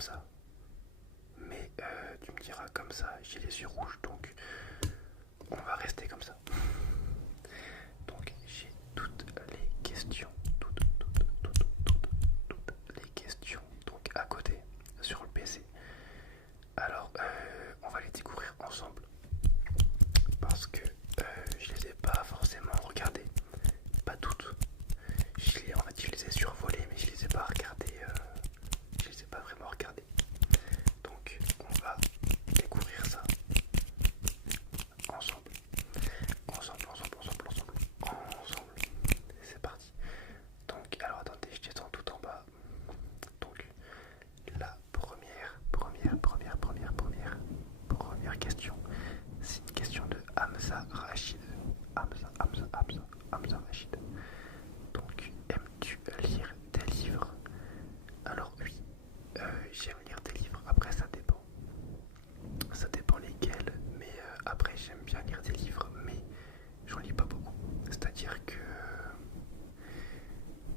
comme ça. Mais tu me diras comme ça, j'ai les yeux rouges, donc on va rester comme ça. Donc j'ai toutes les questions, toutes les questions donc à côté sur le PC. Alors on va les découvrir ensemble parce que je les ai pas forcément regardées, pas toutes. En fait, je les ai survolées, mais je les ai pas regardées. Je les ai pas vraiment regardées. Donc on va découvrir ça ensemble. Ensemble. C'est parti. Donc, alors attendez, je descends tout en bas. Donc, la première question. C'est une question de Hamza Rachid. Hamza Rachid. Donc, aimes-tu lire des livres? Alors oui, j'aime lire des livres. Après, ça dépend. Ça dépend lesquels, mais après j'aime bien lire des livres, mais j'en lis pas beaucoup. C'est-à-dire que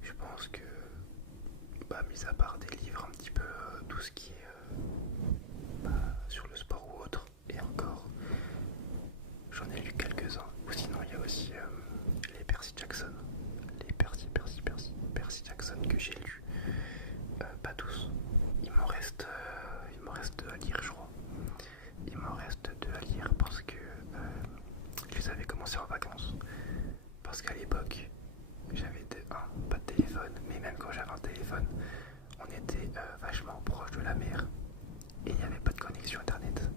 je pense que, mis à part des livres un petit peu tout ce qui est sur le sport ou autre, et encore, j'en ai lu quelques-uns. Ou sinon il y a aussi les Percy Jackson, Percy Jackson que j'ai lu. Pas tous. Il m'en reste deux à lire, je crois. Il m'en reste deux à lire parce que je les avais commencé en vacances. Parce qu'à l'époque, j'avais pas de téléphone, mais même quand j'avais un téléphone, on était vachement proche de la mer et il n'y avait pas de connexion internet.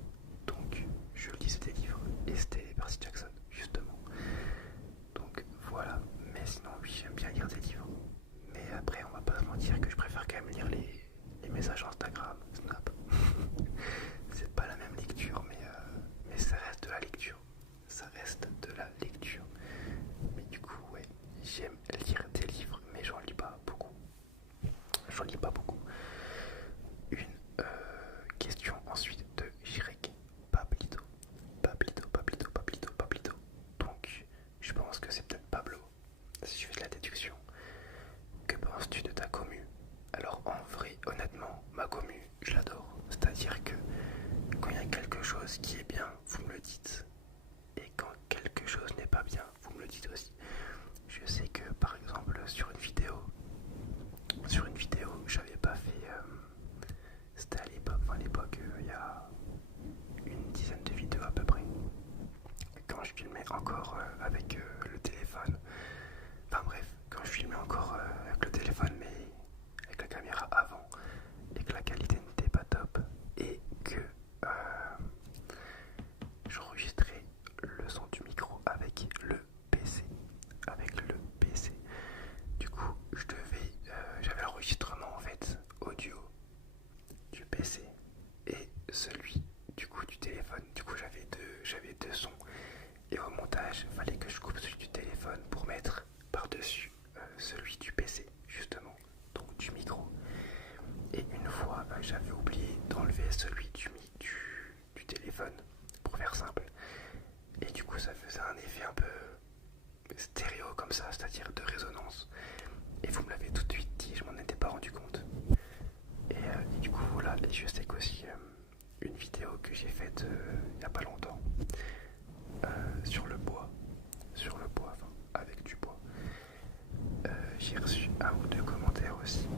Donc je lisais des livres et c'était Percy Jackson, justement. Donc voilà, mais sinon oui, j'aime bien lire des livres. Mais après, on va pas se mentir que je préfère quand même lire les messages Instagram, Snap. C'est pas la même lecture, mais ça reste de la lecture. Ça reste de la lecture. Mais du coup, ouais, j'aime lire des livres, mais j'en lis pas beaucoup. Une question ensuite de Shrek Pablito. Donc, je pense que c'est peut-être Pablo, si je fais de la déduction. Que penses-tu de ta commu? Alors en vrai, honnêtement, ma commu, je l'adore. C'est-à-dire que quand il y a quelque chose qui est bien, vous me le dites. Et quand quelque chose n'est pas bien, vous me le dites aussi. Je sais que par exemple sur une vidéo, j'avais pas fait. C'était à l'époque, il y a une dizaine de vidéos à peu près. Quand je filmais encore avec le téléphone. Enfin bref, quand je filmais encore avec le téléphone, mais avec la caméra avant, et que la qualité n'était pas top, et que j'enregistrais le son du micro avec le PC. Du coup, j'avais l'enregistrement en fait audio du PC et celui du coup du téléphone. Du coup, j'avais deux sons. Et au montage, il fallait que je coupe celui du téléphone pour mettre par-dessus celui du PC, justement, donc du micro. Et une fois, j'avais oublié d'enlever celui du téléphone, pour faire simple. Et du coup, ça faisait un effet un peu stéréo comme ça, c'est-à-dire de résonance. Et vous me l'avez tout de suite dit, je m'en étais pas rendu compte. Et du coup, voilà, et je sais qu'aussi, une vidéo que j'ai faite il n'y a pas longtemps, sur le bois, enfin, avec du bois. J'ai reçu un ou deux commentaires aussi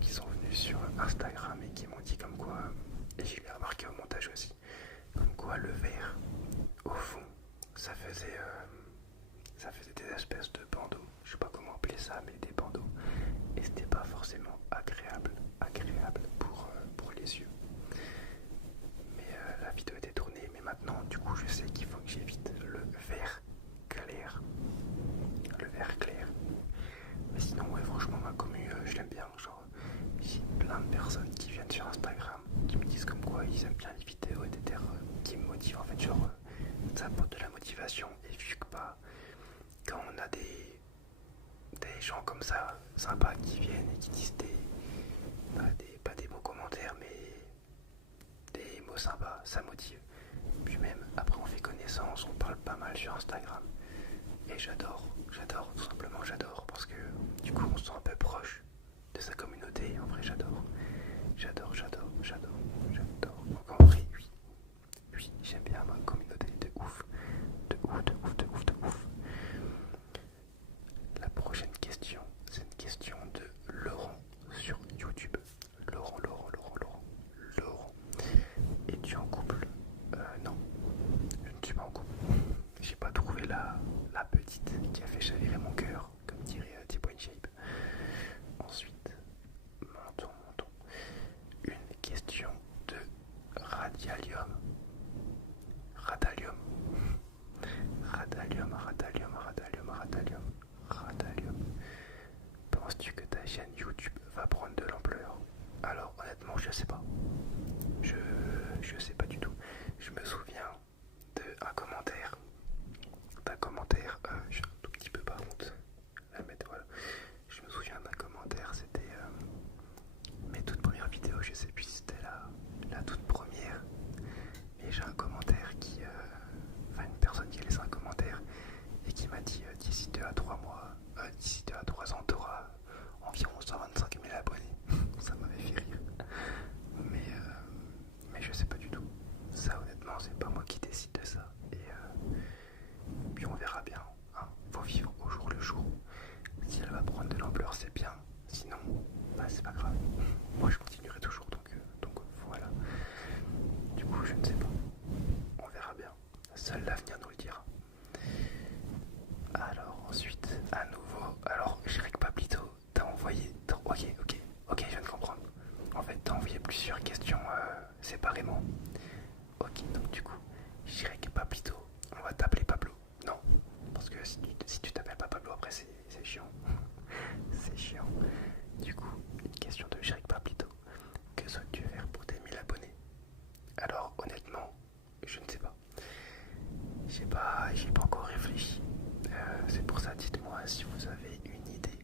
qui sont venus sur Instagram et qui m'ont dit comme quoi, et j'ai bien remarqué au montage aussi, comme quoi le verre au fond ça faisait des espèces de bandeaux, je sais pas comment appeler ça, mais des bandeaux, et c'était pas forcément agréable pour les yeux. Mais la vidéo était tournée, mais maintenant du coup je sais qu'il faut que j'évite le vert clair. Mais sinon, ouais, franchement, ma commu, je l'aime bien. Genre, j'ai plein de personnes qui viennent sur Instagram, qui me disent comme quoi ils aiment bien les vidéos, etc. Qui me motivent en fait, genre, ça apporte de la motivation. Et vu que quand on a des gens comme ça, sympas, qui viennent et qui disent pas des beaux commentaires, mais des mots sympas, ça motive. Puis même, après on fait connaissance, on parle pas mal sur Instagram. Et j'adore, tout simplement j'adore, parce que du coup on se sent un peu proche de sa communauté, en vrai j'adore. J'adore, j'adore, j'adore, j'adore. Donc en vrai, oui. Oui, j'aime bien ma communauté de ouf. De ouf, de ouf, de ouf, de ouf. La prochaine question, c'est une question de Laurent sur YouTube. Laurent, Laurent, Laurent, Laurent, Laurent. Es-tu en couple? Non, je ne suis pas en couple. J'ai pas trouvé la petite qui a fait chavirer mon cœur, comme dirait Thibaut InShape. Ensuite, montons, montons. Une question de Radialium. Radalium. Radalium, Radalium, Radalium, Radalium, Radalium. Penses-tu que ta chaîne YouTube va prendre de l'ampleur? Alors honnêtement, je sais pas. Je sais pas du tout. Je me souviens d'un commentaire. J'ai un tout petit peu par contre. La mettre, voilà. Je me souviens d'un commentaire, c'était mes toutes premières vidéos, je sais plus si c'était la toute première. Et j'ai un commentaire une personne qui a laissé un commentaire et qui m'a dit d'ici 2 à 3 mois, d'ici 2 à 3 ans, tu auras environ 125 000 abonnés. Ça m'avait fait rire. Mais je sais pas du tout. Ça, honnêtement, c'est pas moi qui décide de ça. Et puis on verra bien. Hein. Faut vivre au jour le jour. Si elle va prendre de l'ampleur, c'est bien. Sinon, bah, c'est pas grave. Moi, je continuerai toujours. Donc voilà. Du coup, je ne sais pas. On verra bien. Seul l'avenir nous le dira. Alors ensuite, à nouveau, alors Shrek Pablito, t'as envoyé, ok, je viens de comprendre. En fait, t'as envoyé plusieurs questions séparément. Ok, donc du coup, Shrek Pablito, on va t'appeler Pablo. Non, parce que si tu t'appelles pas Pablo, après c'est chiant. C'est chiant. Du coup, une question de Shrek Pablito. Que souhaites-tu faire pour tes 1000 abonnés? Alors honnêtement, je ne sais pas. J'ai pas encore réfléchi. C'est pour ça, dites-moi si vous avez une idée.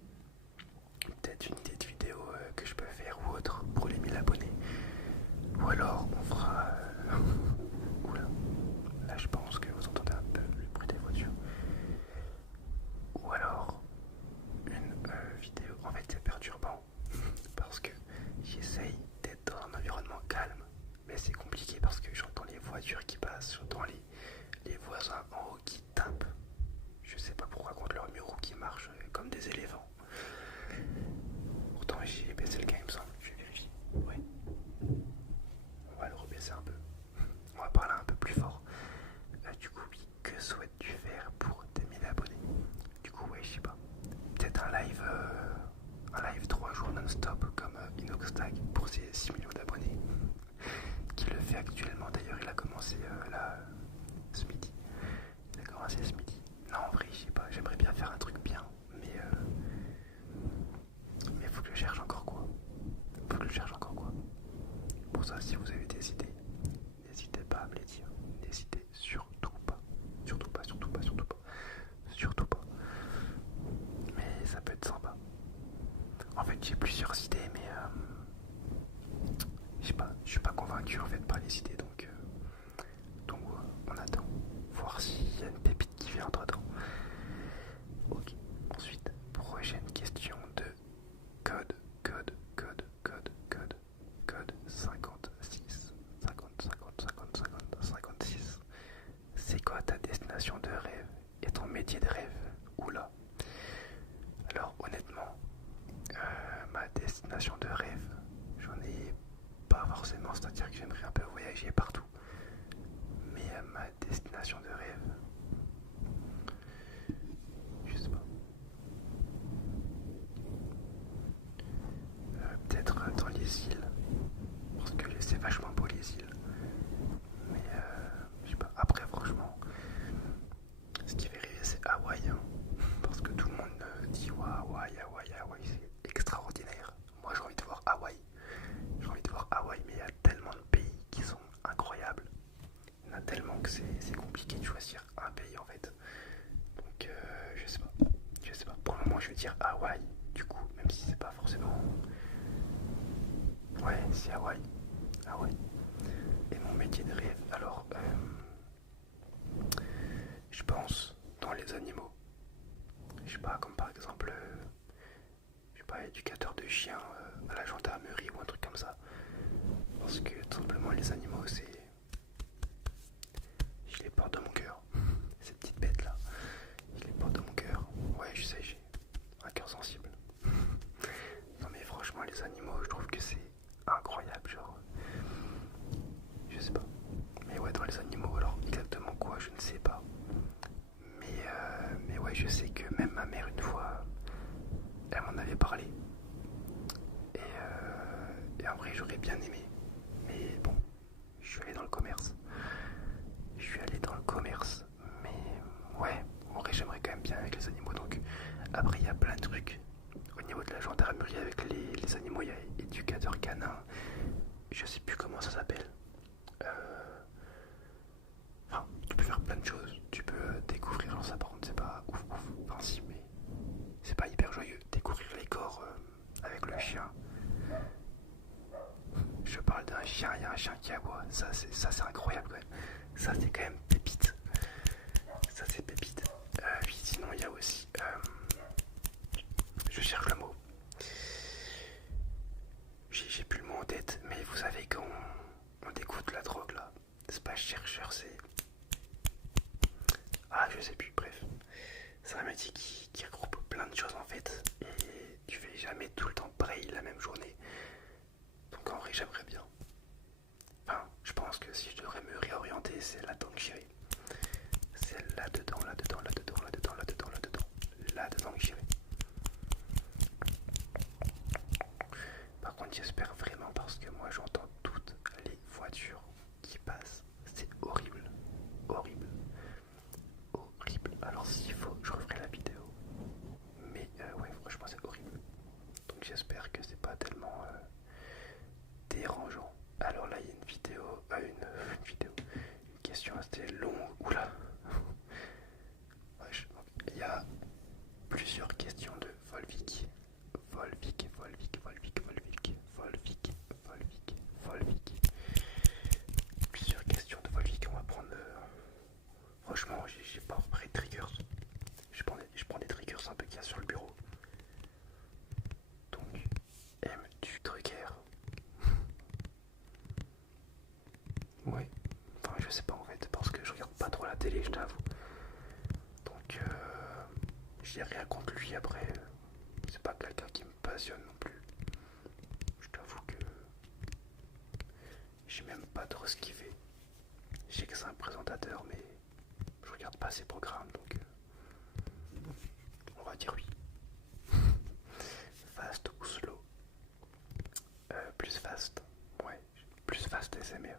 Peut-être une idée de vidéo que je peux faire ou autre pour les 1000 abonnés. Ou alors on fera... Oula, là je pense que vous entendez un peu le bruit des voitures. Ou alors une vidéo... En fait c'est perturbant parce que j'essaye d'être dans un environnement calme. Mais c'est compliqué parce que j'entends les voitures qui passent, j'entends les voisins en haut qui tapent. Je sais pas pourquoi contre leur mur qui marchent comme des éléphants. Pourtant j'ai baissé le gain il me semble. Je vérifie. Oui. On va le rebaisser un peu. On va parler un peu plus fort. Du coup oui, que souhaites-tu faire pour tes 1000 abonnés? Du coup ouais, je sais pas. Peut-être un live 3 jours non-stop comme Inoxtag pour ses 6 millions d'abonnés. Qui le fait actuellement d'ailleurs, il a commencé là ce midi. Il a commencé ce midi. Non, en vrai, je sais pas, j'aimerais bien faire un truc bien, mais faut que je cherche encore quoi. Pour ça, si vous avez des idées, n'hésitez pas à me les dire. N'hésitez surtout pas. Surtout pas, surtout pas, surtout pas. Surtout pas. Mais ça peut être sympa. En fait, j'ai plusieurs idées, mais je sais pas, je suis pas convaincu en fait par les idées, donc on attend. Voir s'il y a une pépite qui vient entre temps. Ok, ensuite, prochaine question de code 56. 56. C'est quoi ta destination de rêve et ton métier de rêve? Oula. Alors honnêtement, ma destination de rêve, j'en ai pas forcément, c'est-à-dire que j'aimerais un peu voyager partout. Mais ma destination de rêve, je sais pas. Peut-être dans les îles, parce que c'est vachement beau les îles. Mais je sais pas. Après franchement, ce qui fait rêver c'est Hawaï, hein. Parce que tout le monde dit ouais, Hawaï c'est extraordinaire. Moi j'ai envie de voir Hawaï. Mais il y a tellement de pays qui sont incroyables. Il y en a tellement que c'est compliqué de choisir un pays en fait. Donc je sais pas. Pour le moment je vais dire Hawaï, du coup, même si c'est pas forcément... Ouais, c'est Hawaï. Et mon métier de rêve, alors je pense dans les animaux. Je sais pas, comme par exemple, je sais pas, éducateur de chiens à la gendarmerie ou un truc comme ça. moi les animaux c'est... Je les porte dans mon cœur. Ces petites bêtes là. Je les porte dans mon cœur. Ouais, je sais, j'ai un cœur sensible. Non mais franchement les animaux je trouve que c'est incroyable, genre... Je sais pas. Mais ouais, dans les animaux, alors exactement quoi, je ne sais pas. Mais ouais, je sais que même ma mère, une fois, elle m'en avait parlé. Et en vrai, j'aurais bien aimé. Mais bon, je suis allé dans le commerce. Je suis allé dans le commerce. Mais ouais, en vrai, j'aimerais quand même bien avec les animaux. Donc, après, il y a plein de trucs. Au niveau de la gendarmerie, avec les animaux, il y a éducateur canin. Je sais plus comment ça s'appelle. Enfin, tu peux faire plein de choses. Tu peux découvrir, genre ça par contre, c'est pas ouf ouf. Enfin, si, mais c'est pas hyper joyeux. Découvrir les corps avec le chien. Je parle d'un chien, il y a un chien qui aboie. Ça, c'est incroyable quand même. Ça, c'est quand même pépite. Ça, c'est pépite. Oui, sinon, il y a aussi. Je cherche le mot. J'ai plus le mot en tête, mais vous savez, quand on dégoûte la drogue là, c'est pas chercheur, c'est. Ah, je sais plus, bref. C'est un métier qui regroupe plein de choses en fait. Et tu fais jamais tout le temps pareil la même journée. Donc en vrai, j'aimerais bien. Enfin, je pense que si je devrais me réorienter, c'est là-dedans que j'irai. C'est là-dedans, là-dedans, là-dedans, là-dedans, là-dedans, là-dedans. Là-dedans que j'irai. Par contre, j'espère vraiment parce que moi j'entends toutes les voitures qui passent. C'est horrible. Horrible. Horrible. Alors s'il faut, je referai la vidéo. Mais ouais, franchement, c'est horrible. Donc j'espère que c'est pas tellement dérangeant. Alors là, il y a une vidéo, une vidéo, une question assez longue. Oula. Ouais, il y a plusieurs questions de Volvic. Volvic, Volvic, Volvic, Volvic, Volvic, Volvic, Volvic. Plusieurs questions de Volvic. On va prendre. Franchement, j'ai pas repris de triggers. Je prends des triggers un peu qu'il y a sur le bureau. Donc, M du trigger. Ouais. Enfin, je sais pas en fait, parce que je regarde pas trop la télé, je t'avoue. Donc, j'ai rien contre lui après. C'est pas quelqu'un qui me passionne non plus. Je t'avoue que j'ai même pas trop ce qu'il fait. Je sais que c'est un présentateur, mais je regarde pas ses programmes, donc on va dire oui. Fast ou slow? Plus fast. Ouais, plus fast SMR.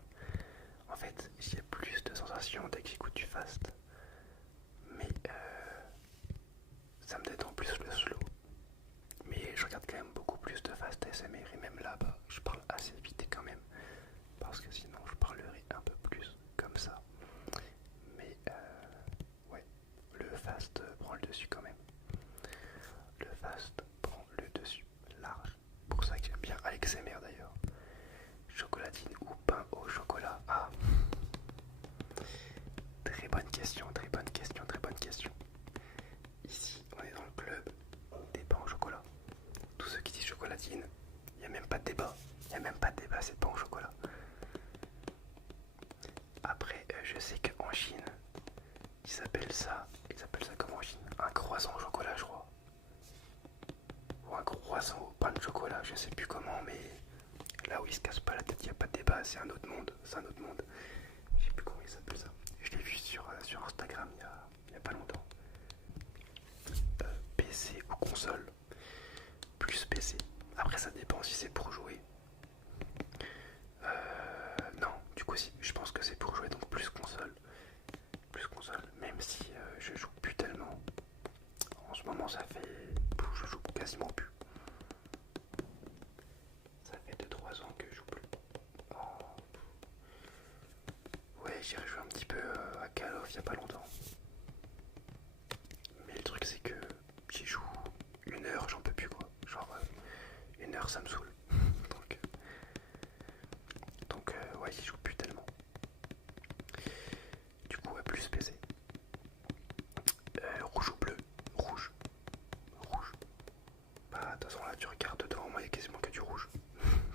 En fait, j'ai plus de sensations dès que j'écoute du fast. Mais ça me détend plus le slow. Mais je regarde quand même beaucoup plus de fast SMR et même là-bas, je parle assez vite quand même. Parce que sinon, je parlerai un peu plus comme ça. Mais ouais, le fast prend le dessus quand même. Le fast prend le dessus, large. Pour ça que j'aime bien ASMR d'ailleurs. Chocolatine ou pain au chocolat? Ah, très bonne question, très bonne question, très bonne question. Ici, on est dans le club des pains au chocolat. Tous ceux qui disent chocolatine, il n'y a même pas de débat. Il n'y a même pas de débat, c'est pain au chocolat. Après, je sais qu'en Chine, ils appellent ça comment en Chine? Un croissant au chocolat, je crois. Ou un croissant au pain de chocolat, je sais plus comment, mais là où ils se cassent pas la tête, il n'y a pas de débat, c'est un autre monde. C'est un autre monde. Je sais plus comment ils s'appellent ça. Je l'ai vu sur Instagram il y a pas longtemps. PC ou console? Plus PC. Après, ça dépend si c'est pour jouer. Non, du coup, si, je pense que c'est pour jouer, donc plus console. Plus console, même si je joue plus tellement. En ce moment, ça fait. Je joue quasiment plus. Ça fait 2-3 ans que je joue plus. Oh. Ouais, j'ai rejoué un petit peu à Call of il y a pas longtemps. Mais le truc, c'est que j'y joue 1 heure, j'en peux plus quoi. Genre, 1 heure, ça me saoule. Donc ouais, j'y joue plus tellement. Du coup, ouais, plus PC. Rouge ou bleu? Rouge. Rouge. Bah, de toute façon, là, tu regardes devant moi, il y a quasiment que du rouge.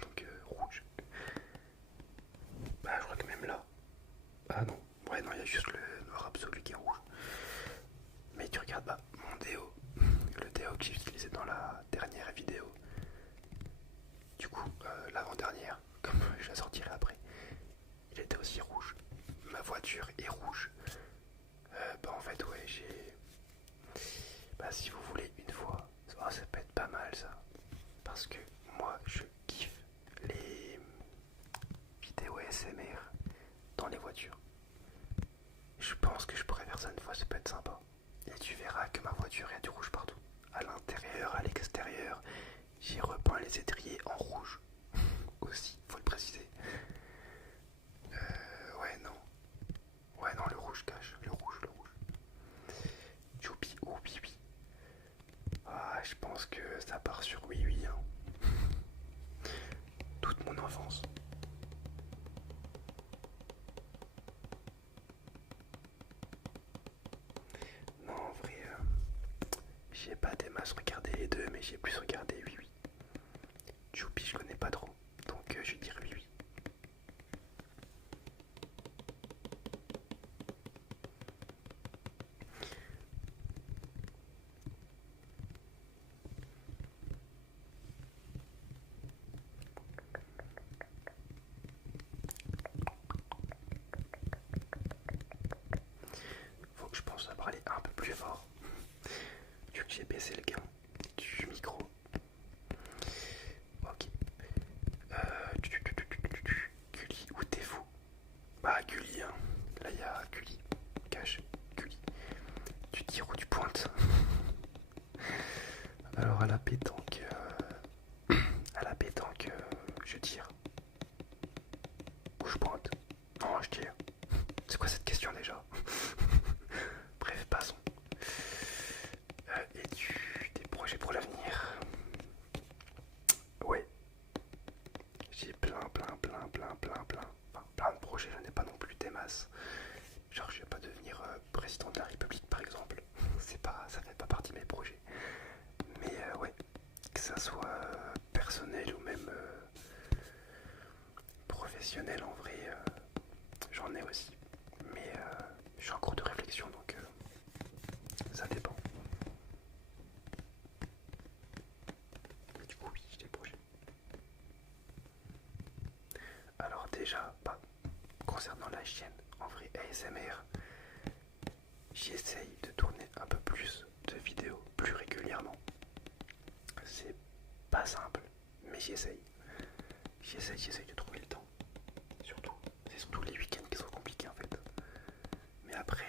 Donc, rouge. il y a juste le noir absolu qui est rouge. Mais tu regardes mon déo, le déo que j'ai utilisé dans la dernière vidéo. Du coup, l'avant-dernière, comme je la sortirai après, il était aussi rouge. Ma voiture est rouge. En fait, ouais, j'ai. Si vous voulez une fois, ça peut être pas mal ça. Parce que moi, je kiffe les vidéos ASMR dans les voitures. Je pense que je pourrais faire ça une fois, ça peut être sympa. Et tu verras que ma voiture, il y a du rouge partout. À l'intérieur, à l'extérieur. J'ai repeint les étriers en rouge. Aussi, faut le préciser. Ouais, non. Ouais, non, le rouge cache. Le rouge, le rouge. Choupi, oh, oui, oui. Ah, je pense que ça part sur oui, oui. Hein. Toute mon enfance. Non, en vrai, j'ai pas des masses regardé les deux, mais j'ai plus regardé oui, oui. Choupi, je connais pas trop. Donc, je vais dire oui, oui. Faut que je pense à parler un peu plus fort. Vu que j'ai baissé le gain du micro. Ok. Gulli, où t'es fou? Gulli, hein. Là, il y a Gulli. Cache, Gulli. Tu tires ou tu pointes? Alors, à la pétanque, je tire. Ou je pointe? Non, je tire. C'est quoi cette question déjà? Bref, passons. Et des projets pour l'avenir? Ouais. J'ai plein de projets, je n'ai pas non plus des masses. Genre, je vais pas devenir président de la République par exemple. Ça fait pas partie de mes projets. Mais ouais, que ça soit personnel ou même professionnel en vrai, j'en ai aussi. Mais je suis en cours de réflexion donc ça dépend. Mais du coup, oui, j'ai des projets. Alors, déjà, concernant la chaîne, en vrai ASMR, j'essaye de tourner un peu plus de vidéos plus régulièrement. C'est pas simple, mais j'essaye. J'essaye de trouver le temps. Surtout, c'est surtout les week-ends qui sont compliqués en fait. Mais après,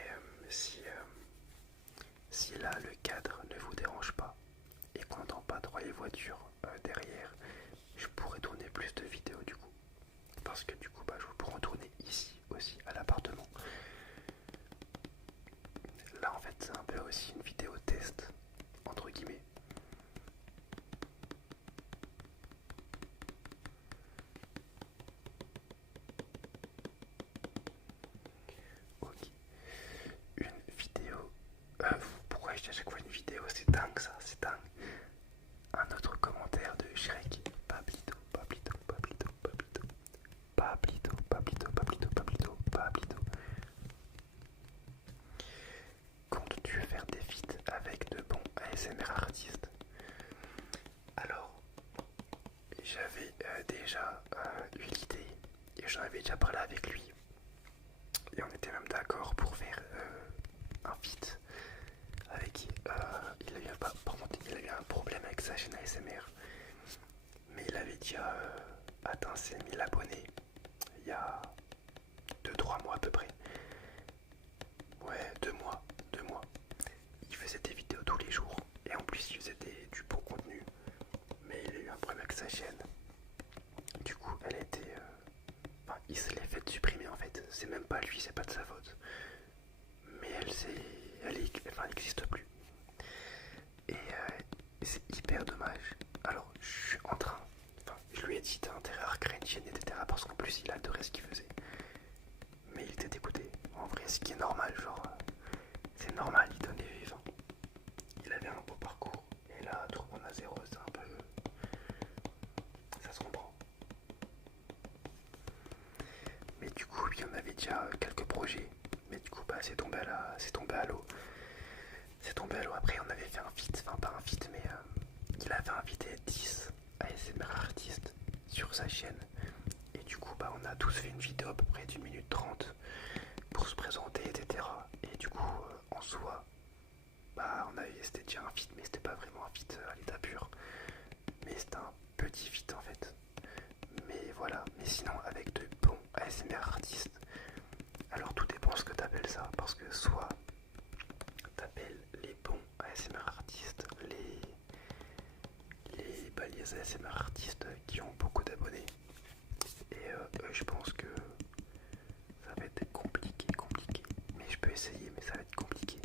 si là le cadre ne vous dérange pas et qu'on n'entend pas trop les voitures derrière, je pourrais tourner plus de vidéos du coup. Parce que du coup, je pourrais en tourner ici aussi à l'appartement. Là en fait, c'est un peu aussi une vidéo test, entre guillemets. Ok. Une vidéo. Pourquoi je dis à chaque fois une vidéo? C'est dingue ça, c'est dingue. Un autre commentaire de Shrek. Pablito, Pablito, Pablito, Pablito. Pablito, Pablito, Pablito, Pablito, Pablito. Comptes-tu faire des feats avec de bons ASMR artistes? Alors, j'avais déjà eu l'idée et j'en avais déjà parlé avec lui. Et on était même d'accord pour faire un feat avec qui par contre, il avait un problème avec sa chaîne ASMR. Mais il avait déjà atteint ses 1000 abonnés il y a 2-3 mois à peu près. Ouais, 2 mois, 2 mois. Il faisait des vidéos tous les jours. Et en plus, il faisait du bon contenu. Mais il a eu un problème avec sa chaîne. Du coup, elle a été... il se l'est fait supprimer en fait. C'est même pas lui, c'est pas de sa faute. Mais elle n'existe plus. Et c'est hyper dommage. Alors, je lui ai dit t'as intérêt à recréer une chaîne, etc. Parce qu'en plus, il adorait ce qu'il faisait. Mais il était dégoûté. En vrai, ce qui est normal, genre, c'est normal, il donnait vivant. Il avait un beau parcours. Et là, tout le monde à zéro, c'est un peu. Ça se comprend. Mais du coup, oui, on avait déjà quelques projets. Mais du coup, bah, c'est tombé à l'eau. C'est tombé à l'eau. Après, on avait fait un feat, enfin pas un feat, mais il avait invité 10 ASMR artistes sur sa chaîne. Et du coup, bah, on a tous fait une vidéo à peu près d'une minute 30 pour se présenter, etc. Et du coup, en soi, bah, c'était déjà un feat, mais c'était pas vraiment un feat à l'état pur. Mais c'était un petit feat en fait. Mais voilà, mais sinon, avec de bons ASMR artistes, alors tout dépend ce que t'appelles ça, parce que soit t'appelles les bons ASMR artistes, les ASMR artistes qui ont beaucoup d'abonnés, et je pense que ça va être compliqué, mais je peux essayer, mais ça va être compliqué.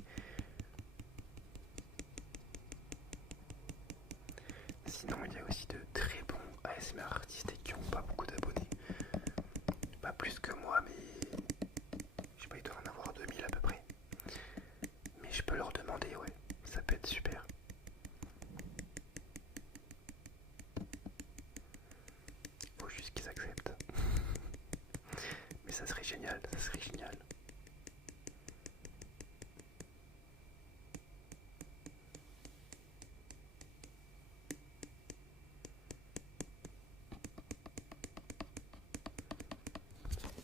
Sinon, il y a aussi de très bons ASMR artistes qui n'ont pas beaucoup d'abonnés, pas plus que moi, mais je sais pas, il doit en avoir 2000 à peu près. Mais je peux leur demander, ouais, ça peut être super. Faut juste qu'ils acceptent. Mais ça serait génial, ça serait génial.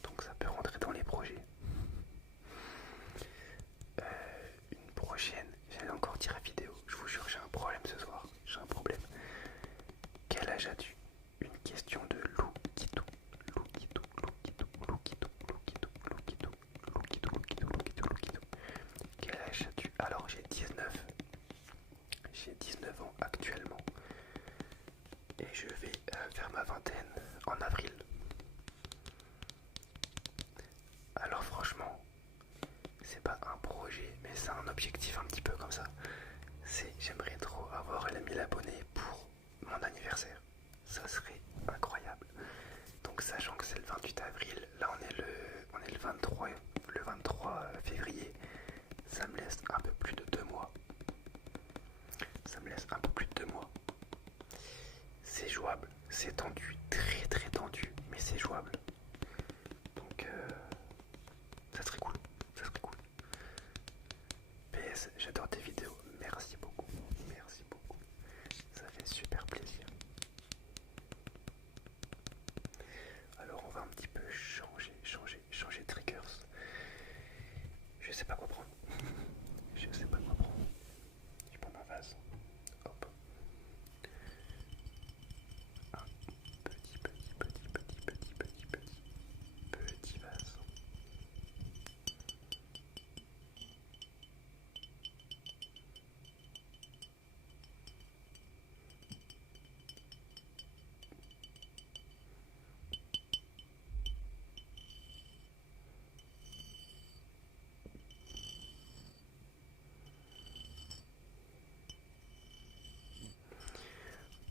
Donc ça peut rentrer dans les projets. Une prochaine, j'allais encore dire à vidéo, je vous jure, j'ai un problème ce soir, j'ai un problème. Quel âge as-tu? Une question de Loukitou. Loukitou, Loukitou, Loukitou, Loukitou, Loukitou, Loukitou, Loukitou, Loukitou, Loukitou. Quel âge as-tu? Alors j'ai 19. J'ai 19 ans actuellement. Et je vais faire ma vingtaine en avril. Alors franchement, c'est pas un projet, mais c'est un objectif un petit peu comme ça. J'aimerais trop avoir les 1000 abonnés pour mon anniversaire. Ça serait incroyable. Donc sachant que c'est le 28 avril, là on est le 23 février, ça me laisse un peu plus de 2 mois. Ça me laisse un peu plus de 2 mois. C'est jouable, c'est tendu, très très tendu, mais c'est jouable. Donc ça serait cool, ça serait cool. PS, j'adore tes vidéos, merci beaucoup, merci beaucoup. Ça fait super plaisir. Alors on va un petit peu changer de triggers. Je sais pas quoi prendre. Je sais pas quoi prendre. Je prends ma vase. Hop. Un petit vase.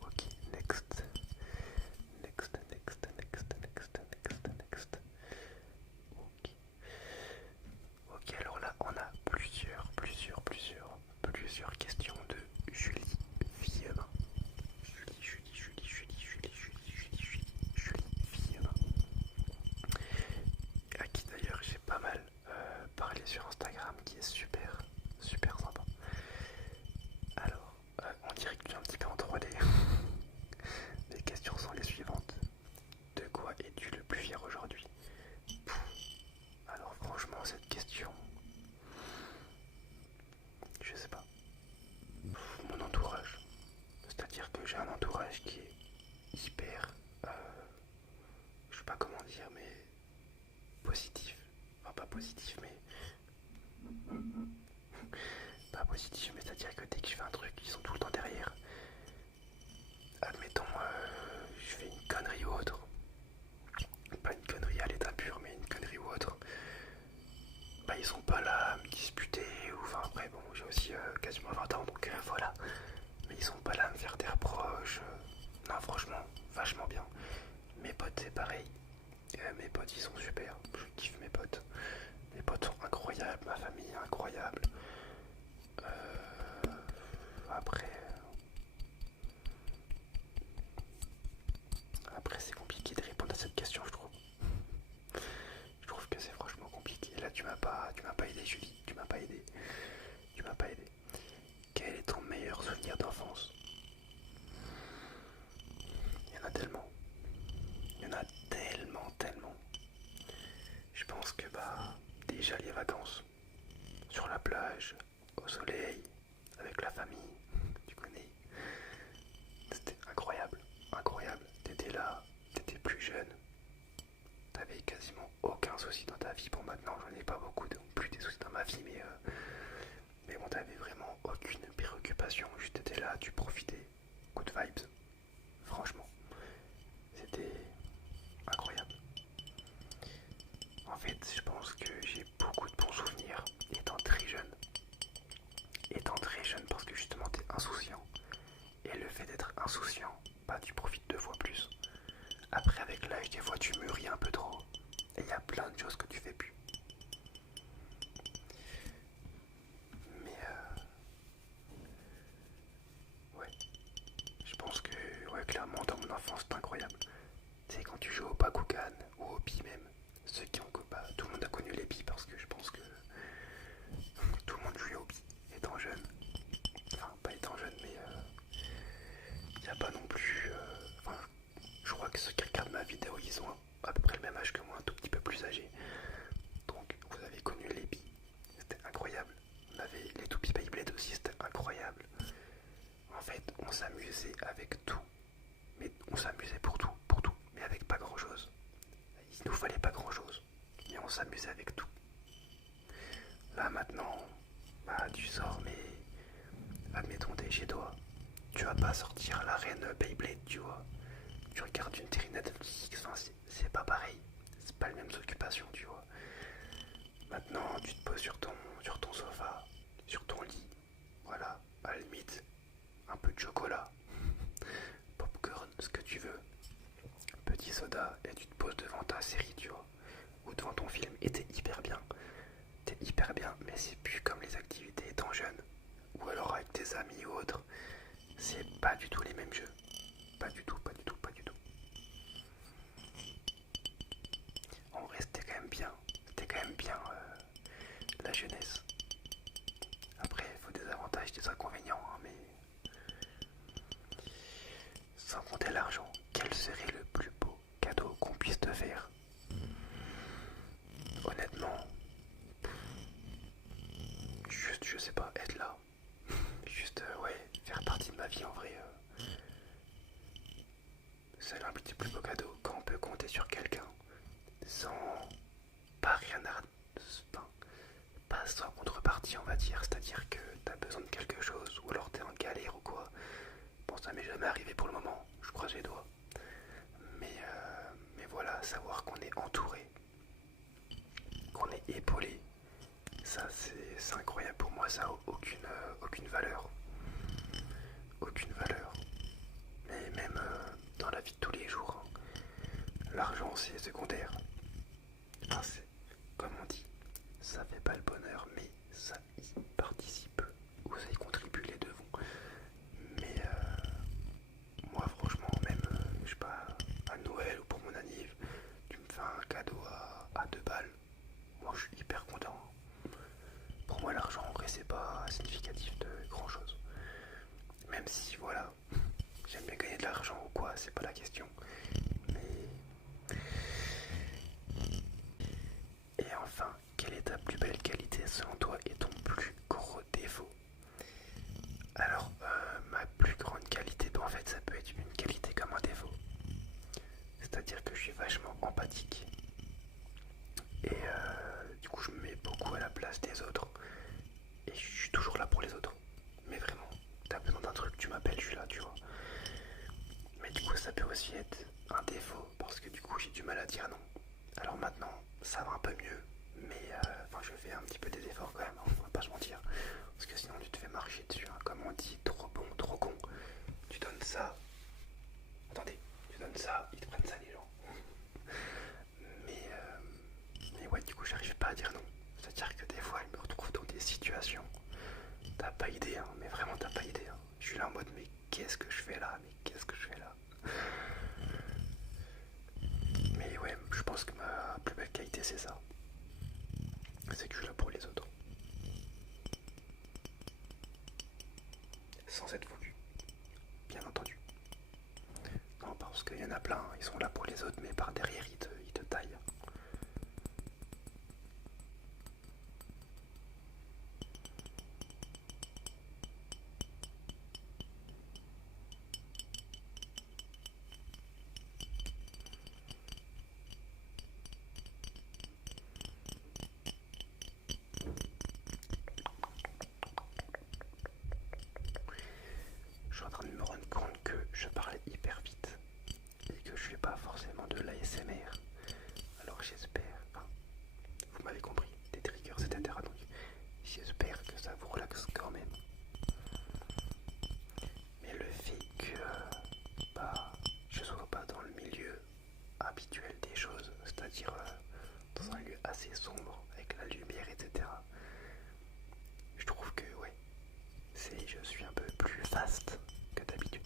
Ok, next. Next. Ok. Ok, alors là, on a plusieurs questions de Julie Villemin. Julie Villemin. À qui d'ailleurs j'ai pas mal parlé sur Instagram, qui est super sympa. Alors, on dirait que tu es un petit peu en 3D. Les questions sont les suivantes. De quoi es-tu le plus fier aujourd'hui? Alors franchement, cette question, je sais pas. Mon entourage. C'est-à-dire que j'ai un entourage qui est hyper, je sais pas comment dire, mais positif. Enfin pas positif, mais pas positif, mais c'est-à-dire que dès que je fais un truc, ils sont tout le temps derrière. Admettons, je fais une connerie ou autre. Pas une connerie à l'état pur, mais une connerie ou autre. Bah ils sont pas là à me disputer, ou enfin après bon, j'ai aussi quasiment 20 ans, donc voilà. Mais ils sont pas là à me faire des reproches. Non franchement, vachement bien. Mes potes c'est pareil. Mes potes ils sont super, je kiffe mes potes. Mes potes sont incroyables, ma famille est incroyable. Après c'est compliqué de répondre à cette question, je trouve. Je trouve que c'est franchement compliqué. Là tu m'as Julie, tu m'as pas aidé. Tu m'as pas aidé. Quel est ton meilleur souvenir d'enfance? Il y en a tellement. Il y en a tellement, tellement. Je pense que déjà les vacances. Sur la plage, au soleil, avec la famille, tu connais. C'était incroyable, incroyable. T'étais là, t'étais plus jeune. T'avais quasiment aucun souci dans ta vie. Bon, maintenant j'en ai pas beaucoup, donc plus des soucis dans ma vie, mais bon, t'avais vraiment aucune préoccupation. Juste t'étais là, tu profitais. Good vibes. Franchement, c'était incroyable. En fait, je pense que j'ai beaucoup de bons souvenirs étant très jeune. Étant très jeune parce que justement t'es insouciant. Et le fait d'être insouciant, tu profites 2 fois plus. Après avec l'âge, des fois tu mûris un peu trop. Et il y a plein de choses que tu fais plus. Mais ouais, je pense que ouais, clairement dans mon enfance c'est incroyable. Tu sais quand tu joues au Bakugan ou au Pi même, ceux qui ont tout le monde a connu les Pi parce que je pense que tout le monde jouait au Pi étant jeune. Enfin pas étant jeune mais il n'y a pas non plus. Enfin, je crois que ceux qui regardent ma vidéo, ils ont à peu près le même âge que moi, un tout petit peu plus âgés. Donc, vous avez connu les billes, c'était incroyable. On avait les toupies Beyblade aussi, c'était incroyable. En fait, on s'amusait avec tout. Mais on s'amusait pour tout, mais avec pas grand chose. Il nous fallait pas grand chose, mais on s'amusait avec tout. Là maintenant, tu sors, mais admettons t'es chez toi. Tu vas pas sortir la reine Beyblade, tu vois. Tu regardes une série Netflix, enfin, c'est pas pareil. C'est pas les mêmes occupations, tu vois. Maintenant, tu te poses sur ton sofa, sur ton lit. Voilà, à la limite, un peu de chocolat, popcorn, ce que tu veux. Petit soda, et tu te poses devant ta série, tu vois. Ou devant ton film, et t'es hyper bien. T'es hyper bien, mais c'est plus comme les activités étant jeune. Ou alors avec tes amis ou autres. C'est pas du tout les mêmes jeux. Pas du tout, pas du tout, pas du tout. En vrai, c'était quand même bien. C'était quand même bien la jeunesse. Après, il faut des avantages, des inconvénients, hein, mais sans compter l'argent, quel serait le plus beau cadeau qu'on puisse te faire? Honnêtement, juste, je sais pas, être là. Juste, ouais, faire partie de ma vie en vrai. C'est l'un des plus beaux cadeaux quand on peut compter sur quelqu'un sans pas rien à. Enfin, pas sans contrepartie, on va dire. C'est-à-dire que t'as besoin de quelque chose ou alors t'es en galère ou quoi. Bon, ça m'est jamais arrivé pour le moment, je croise les doigts. Mais voilà, savoir qu'on est entouré, qu'on est épaulé, ça c'est incroyable pour moi, ça a aucune valeur. Aucune valeur. Mais même dans la vie de tous les jours, hein, l'argent c'est secondaire. Enfin, c'est, comme on dit, ça fait pas le bonheur, mais ça y participe. Ou ça y contribue, les deux vont. Mais moi franchement, même, je sais pas, à Noël ou pour mon anniv, tu me fais un cadeau à 2 balles. Moi je suis hyper content. Pour moi l'argent en vrai c'est pas significatif de grand chose. Même si voilà, j'aime bien gagner de l'argent ou quoi, c'est pas la question. Mais... Et enfin, quelle est ta plus belle qualité selon toi et ton plus gros défaut? Alors, ma plus grande qualité, en fait ça peut être une qualité comme un défaut. C'est-à-dire que je suis vachement empathique. Et du coup je me mets beaucoup à la place des autres. Et je suis toujours là pour les autres. Mais vraiment, t'as besoin d'un truc, tu m'appelles, je suis là, tu vois. Mais du coup ça peut aussi être un défaut parce que du coup j'ai du mal à dire non. Alors maintenant ça va un peu mieux. Mais je fais un petit peu des efforts quand même, hein, on va pas se mentir. Parce que sinon tu te fais marcher dessus, hein. Comme on dit, trop bon, trop con. Tu donnes ça. Attendez, tu donnes ça, ils te prennent ça les gens. Mais ouais, du coup j'arrive pas à dire non. C'est-à-dire que des fois je me retrouve dans des situations. T'as pas idée, hein, mais vraiment t'as pas idée. Hein. Je suis là en mode mais qu'est-ce que je fais là? Mais qu'est-ce que je fais là? Mais ouais, je pense que ma plus belle qualité c'est ça. C'est que je suis là pour les autres. plein, ils sont là pour les autres, mais par derrière ils te taillent. Je suis en train de me rendre compte que je parle hyper vite et que je fais pas forcément de l'ASMR. Alors j'espère, enfin, vous m'avez compris, des triggers, etc. Donc j'espère que ça vous relaxe quand même. Mais le fait que je sois pas dans le milieu habituel des choses, c'est-à-dire dans un lieu assez sombre avec la lumière, etc. Je trouve que ouais, je suis un peu plus vaste que d'habitude.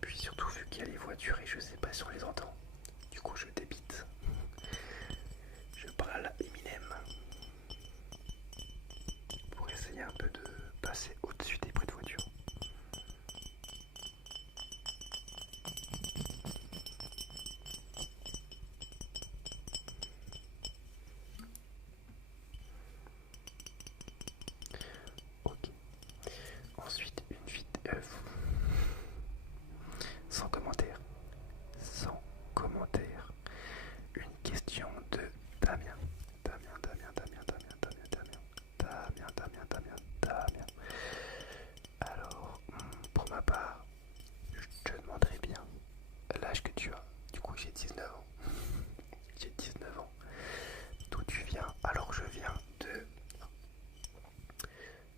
Puis surtout vu qu'il y a les voitures et je sais pas si on les entend, du coup je débite. Je parle à Eminem pour essayer un peu de passer au-dessus des bruits de voiture. Ok. Ensuite, une vidéo sans commentaire. Sans commentaire. Une question de Damien. Damien. Alors, pour ma part, je te demanderais bien l'âge que tu as. Du coup, j'ai 19 ans. J'ai 19 ans. D'où tu viens? Alors, je viens de...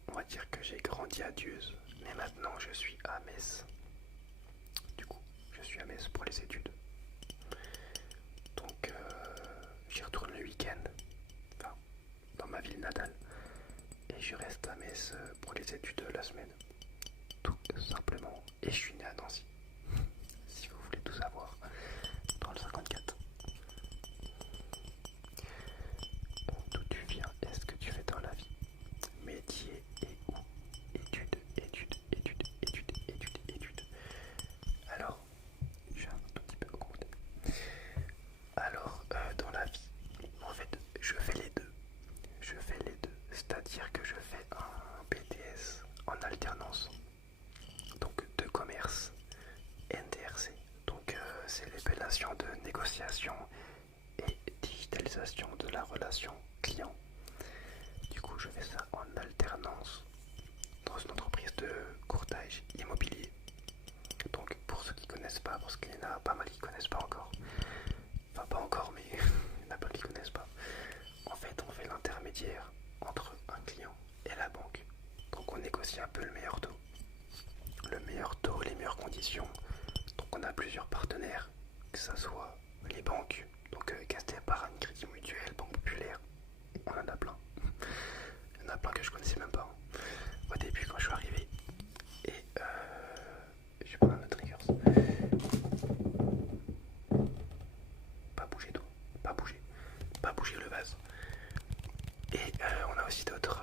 On va dire que j'ai grandi à Dieuze, mais maintenant je suis à Metz. Du coup, je suis à Metz pour les études. Donc, j'y retourne le week-end, enfin, dans ma ville natale. Et je reste à Metz pour les études la semaine. Tout simplement. Et je suis né à Nancy. Si vous voulez tout savoir. Dans le 54. D'où tu viens? Est-ce que tu fais dans la vie? Métier et où? Études. Alors, je suis un tout petit peu augmenté. Alors, dans la vie, en fait, je fais les deux. C'est-à-dire que je fais un BTS en alternance. Donc, de commerce, NDRC. Donc, c'est l'épellation de négociation et digitalisation de la relation client. Du coup, je fais ça en alternance dans une entreprise de courtage immobilier. Donc pour ceux qui connaissent pas, parce qu'il y en a pas mal qui connaissent pas encore, enfin pas encore mais il y en a pas qui connaissent pas, en fait on fait l'intermédiaire entre un client et la banque. Donc on négocie un peu le meilleur taux, les meilleures conditions. Donc on a plusieurs partenaires, que ce soit les banques, donc Caisse d'Épargne, Crédit Mutuel, Banque Populaire, on en a plein. Il y en a plein que je connaissais même pas au début quand je suis arrivé. Et je vais prendre un autre triggers. Pas bouger toi, pas bouger le vase. Et on a aussi d'autres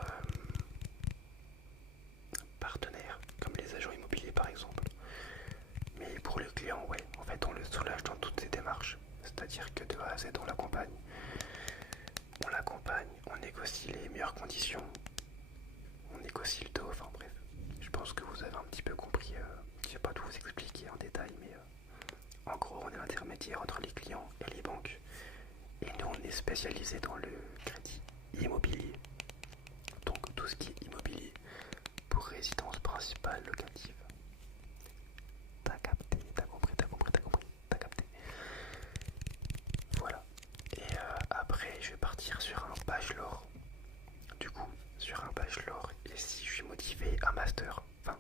partenaires, comme les agents immobiliers par exemple. Mais pour le client, ouais, en fait on le soulage dans toutes ses démarches. C'est-à-dire que de A à Z on l'accompagne. On négocie les meilleures conditions, on négocie le taux, enfin bref. Je pense que vous avez un petit peu compris, je ne vais pas tout vous expliquer en détail, mais en gros on est l'intermédiaire entre les clients et les banques. Et nous on est spécialisé dans le crédit immobilier. Donc tout ce qui est immobilier pour résidence principale locative. T'as capté, t'as compris, t'as capté. Voilà. Et après je vais partir sur un bachelor. Du coup, sur un bachelor, et si je suis motivé, un master. Enfin,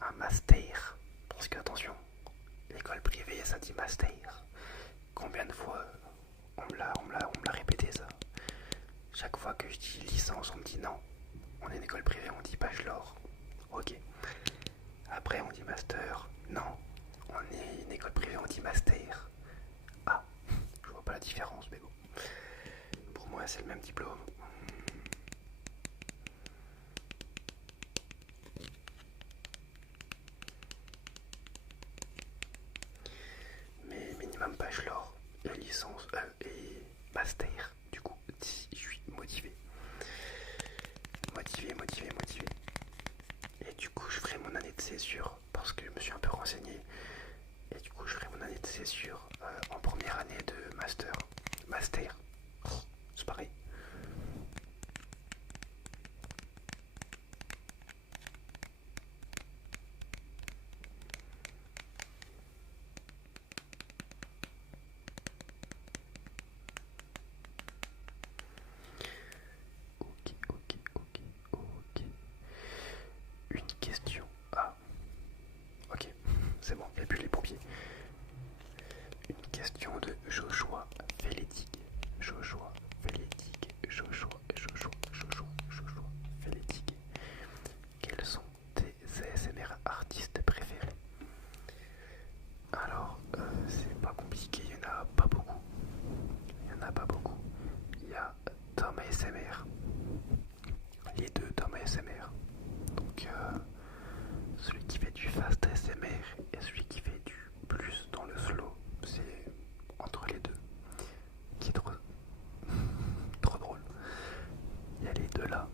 un master. Parce que attention, l'école privée ça dit master. Combien de fois on me l'a répété ça. Chaque fois que je dis licence, on me dit non. On est une école privée, on dit bachelor. Ok. Après on dit master. Non. On est une école privée, on dit master. Ah, je vois pas différence, mais bon. Pour moi, c'est le même diplôme. Mais minimum bachelor et licence et master. Du coup, si je suis motivé. Motivé. Et du coup, je ferai mon année de césure parce que je me suis un peu renseigné. Et du coup, je ferai mon année de césure en première année de master. Master, c'est pareil. Ok. Une question. Ah, ok, c'est bon, il n'y a plus les pompiers. Une question de Joshua Félétique. Joshua Félétique. Quels sont tes ASMR artistes préférés? Alors, c'est pas compliqué, il n'y en a pas beaucoup. Il y a Tom ASMR. Les deux Tom ASMR. Donc, celui qui fait du fast ASMR et celui qui fait du plus dans le slow. C'est entre les deux. Qui est trop drôle. Il y a les deux là.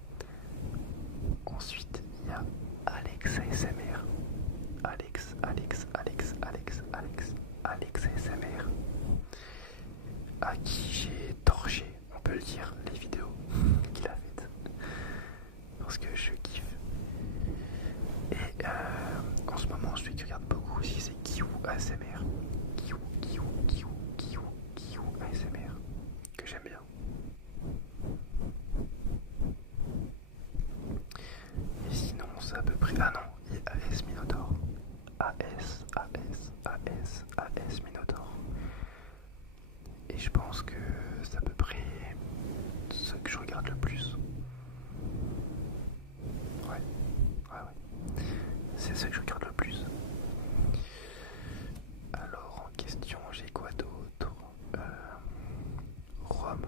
Ensuite, il y a Alex ASMR. Alex ASMR. À qui j'ai torché, on peut le dire, les vidéos qu'il a faites. Parce que je kiffe. Et en ce moment, celui que je regarde beaucoup aussi, c'est Kiou ASMR. Kiou ASMR. Que j'aime bien. Et sinon, c'est à peu près. Ah non, il y a AS Minotaur. AS Minotaur. Et je pense que c'est à peu près ce que je regarde le plus. Ouais. C'est ce que je regarde le plus. Alors, en question, j'ai quoi d'autre? Rome.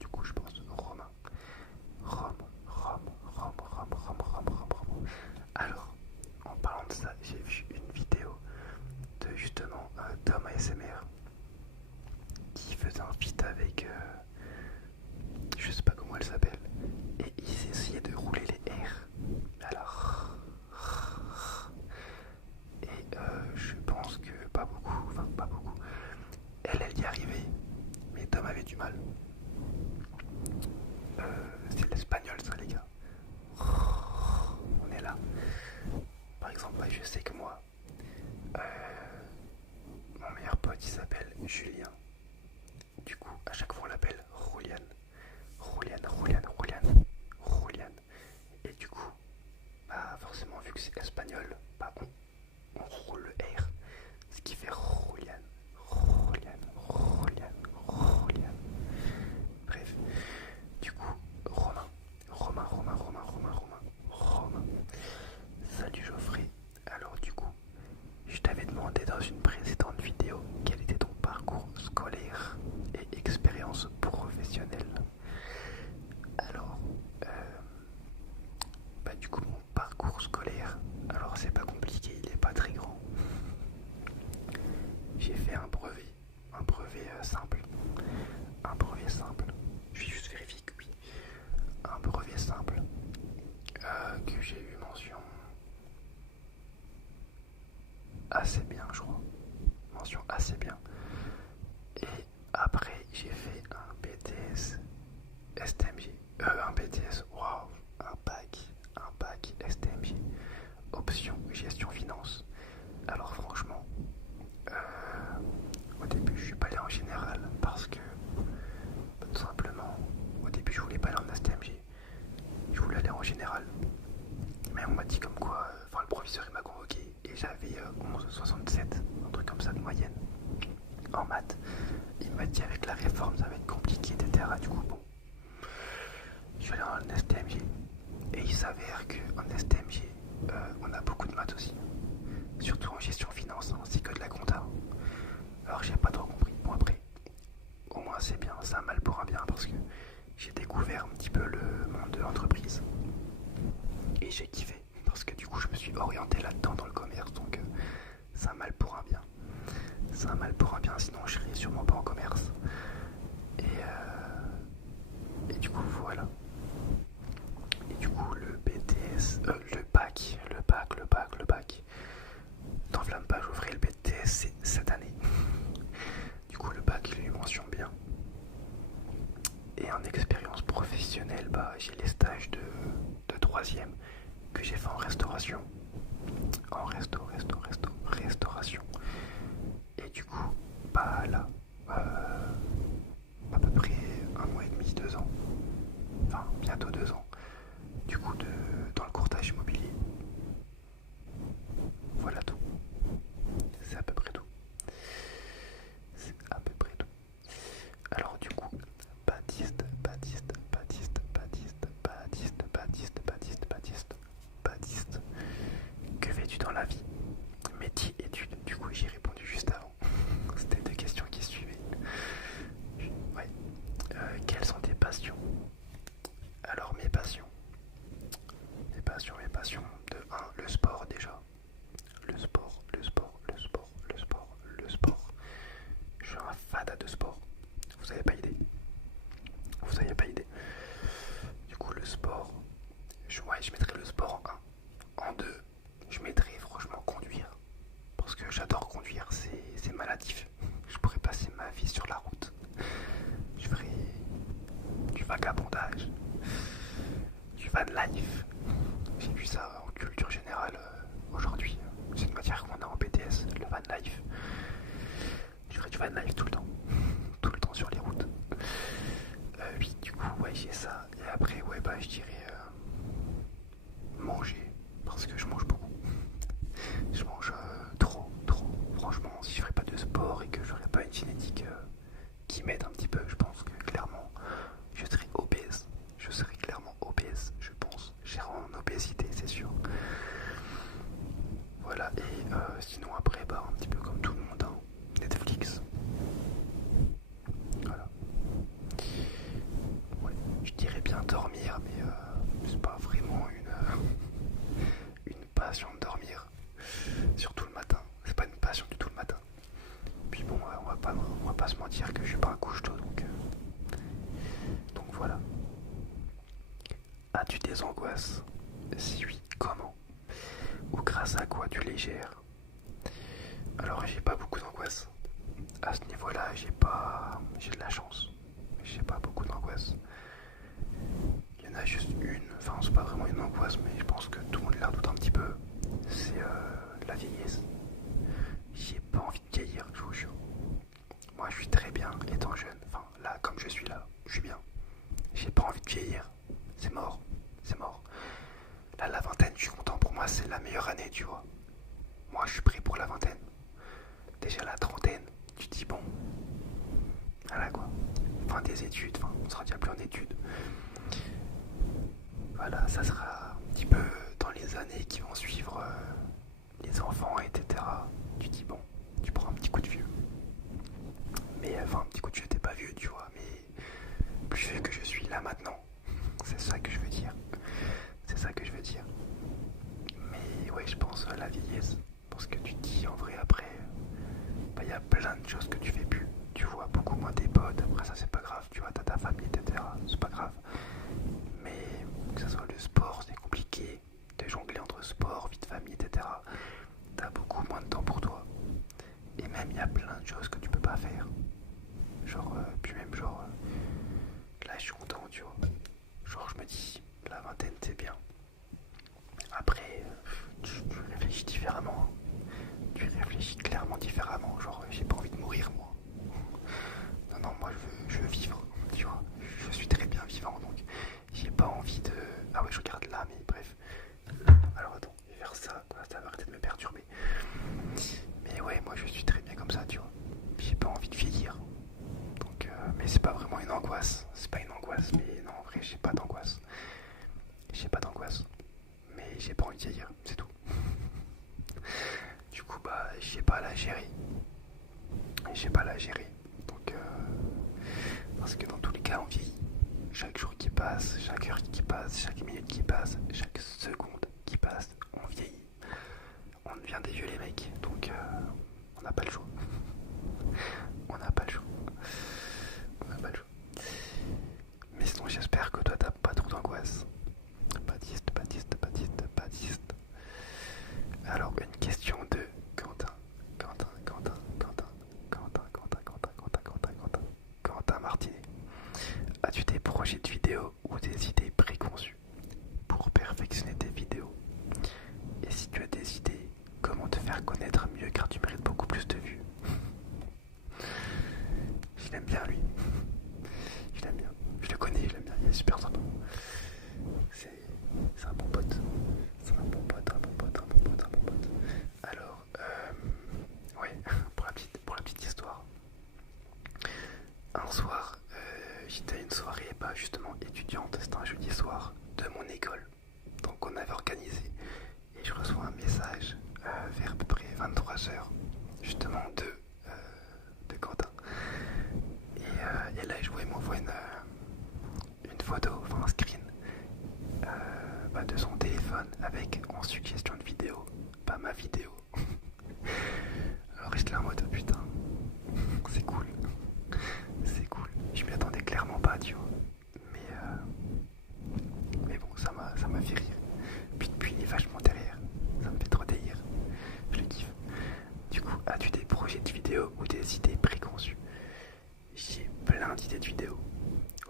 Du coup, je pense Romain. Rome. Alors, en parlant de ça, j'ai vu une vidéo de justement Tom ASMR qui faisait un feat avec je sais pas comment elle s'appelle, et ils essayaient de rouler les R. Alors, et je pense que pas beaucoup. Elle y arrivait, mais Tom avait du mal. C'est l'espagnol ça les gars. On est là. Par exemple, je sais que moi, mon meilleur pote il s'appelle Julien. Du coup, à chaque fois on l'appelle Julian. Et du coup, bah forcément vu que c'est espagnol, bah on roule le R. Ce qui fait Julian. Bref, du coup, Romain. Salut Geoffrey. Alors du coup, je t'avais demandé dans une précédente vidéo quel était ton parcours scolaire et expérience professionnelle. Alors, bah du coup mon parcours scolaire, alors c'est pas compliqué, il est pas très grand. J'ai fait un brevet simple. Je vais juste vérifier que oui. Un brevet simple que j'ai eu mention assez bien, je crois. Mention assez bien. Et après, j'ai fait un BTS STMJ. Un BTS, waouh, un bac STMJ. Option gestion finance. Alors franchement, au début je suis pas allé en général parce que tout simplement au début je voulais pas aller en STMJ, je voulais aller en général, mais on m'a dit comme quoi, le professeur il m'a convoqué et j'avais 11,67, un truc comme ça de moyenne en maths. Il m'a dit avec la réforme ça va être compliqué etc. Du coup bon, je suis allé en STMJ et il s'avère qu'en STMJ on a beaucoup de maths aussi, surtout en gestion finance, c'est que de la compta. Alors j'ai pas trop compris. Bon après, découvert un petit peu le monde de l'entreprise. Et j'ai kiffé, parce que du coup je me suis orienté là-dedans dans le commerce, donc c'est un mal pour un bien. C'est un mal pour un bien, sinon je serais sûrement pas en commerce. Et du coup voilà. Et du coup le BTS, le bac. T'enflamme pas, j'ouvrirai le BTS cette année. Du coup le bac il a une mention bien. Et en expérience professionnelle, j'ai les stages de troisième que j'ai fait en restauration. En restauration. Et du coup, là, à peu près 1 mois et demi, 2 ans. Enfin, bientôt 2 ans. Du coup, dans le courtage immobilier. Voilà tout. C'est à peu près tout. C'est à peu près tout. Alors du coup, Baptiste, que fais-tu dans la vie? Métier, études. Du coup, j'ai répondu juste avant. C'était 2 questions qui suivaient. Ouais. Quelles sont tes passions? Alors mes passions. De un, le sport déjà. Le sport. Je suis un fada de sport. Vous avez pas idée. Du coup, le sport. Je mettrais le sport en 1. En 2, je mettrais franchement conduire. Parce que j'adore conduire, c'est maladif. Je pourrais passer ma vie sur la route. Je ferais du vagabondage, du van life. J'ai vu ça en culture générale aujourd'hui. C'est une matière qu'on a en BTS, le van life. Je ferais du van life tout le temps. Tout le temps sur les routes. Oui, du coup, j'ai ça. Et après, je dirais manger. Parce que je mange beaucoup. Je mange trop. Franchement, si je ferais pas de sport et que j'aurais pas une génétique qui m'aide un petit peu, je pense que clairement, je serais obèse. Je pense. J'irai en obésité, c'est sûr. Voilà, et sinon après, un petit peu comme tout le monde, hein, Netflix. Voilà. Ouais, je dirais bien dormir, mais c'est pas vraiment une passion de dormir. Surtout le matin. C'est pas une passion du tout le matin. Puis bon, on va pas se mentir que je suis pas un couche-tôt, donc voilà. As-tu des angoisses? Si oui, comment? Ou grâce à quoi tu les gères? Alors j'ai pas beaucoup d'angoisse. À ce niveau-là, j'ai de la chance. J'ai pas beaucoup d'angoisse. Il y en a juste une, enfin c'est pas vraiment une angoisse, mais je pense que tout le monde la redoute un petit peu. C'est la vieillesse. J'ai pas envie de vieillir, je vous jure. Moi je suis très bien étant jeune. Enfin là, comme je suis là, je suis bien. J'ai pas envie de vieillir. C'est mort. Là, la vingtaine, je suis content. Pour moi, c'est la meilleure année, tu vois. Moi, je suis prêt pour la vingtaine. Déjà la trentaine, tu te dis bon, voilà quoi. Fin des études, on sera déjà plus en études. Voilà, ça sera un petit peu dans les années qui vont suivre les enfants, etc. Tu te dis bon, tu prends un petit coup de vieux. Mais un petit coup de vieux, t'es pas vieux, tu vois, mais plus vieux que je suis là maintenant. C'est ça que je veux dire. Mais ouais, je pense à la vieillesse. Parce que tu te dis en vrai après, il y a plein de choses que tu fais plus. Tu vois beaucoup moins tes potes. Après ça c'est pas grave, tu vois, t'as ta famille, etc. C'est pas grave. Mais que ce soit le sport, c'est compliqué de jongler entre sport, vie de famille, etc. T'as beaucoup moins de temps pour toi. Et même il y a plein de choses que tu peux pas faire. Là je suis content, tu vois. Genre je me dis, la vingtaine c'est bien. Après, tu réfléchis différemment. Tu réfléchis clairement différemment. Genre j'ai pas envie de mourir moi. Non, moi je veux vivre, tu vois. Je suis très bien vivant donc j'ai pas envie de. Ah ouais, je regarde là, mais bref. Alors attends, je vais faire ça, quoi, ça va arrêter de me perturber. Mais ouais, moi je suis très bien comme ça, tu vois. J'ai pas envie de vieillir. Donc, mais c'est pas vraiment une angoisse. C'est pas une angoisse, mais non, en vrai, j'ai pas d'angoisse. Mais j'ai pas envie de vieillir, c'est tout. Du coup, j'ai pas à la gérer. Donc, parce passe, chaque heure qui passe, chaque minute qui passe, chaque seconde qui passe, on vieillit. On devient des vieux les mecs, donc on n'a pas le choix. On n'a pas le choix. On n'a pas le choix. Mais sinon j'espère que toi t'as pas trop d'angoisse. Baptiste. Alors une question de Quentin Martinet. As-tu des projets de vidéo ou des idées préconçues pour perfectionner tes vidéos? Et si tu as des idées, comment te faire connaître mieux car tu mérites beaucoup plus de vues? Je l'aime bien lui. Je l'aime bien. Je le connais, je l'aime bien. Il est super sympa. C'est un bon pote. C'est un bon pote. Alors, ouais, pour la petite histoire. Un soir, j'étais à une soirée, justement étudiante, c'était un jeudi soir de mon école. Donc on avait organisé et je reçois un message vers à peu près 23h, justement de Quentin. Et là, il m'envoie une photo, enfin un screen de son téléphone avec en suggestion de vidéo, pas ma vidéo. Alors j'étais là en mode putain, c'est cool. C'est cool. Je m'y attendais clairement pas, tu vois. Mais bon, ça m'a fait rire. Puis depuis, il est vachement derrière. Ça me fait trop délire. Je le kiffe. Du coup, as-tu des projets de vidéo ou des idées préconçues? J'ai plein d'idées de vidéos.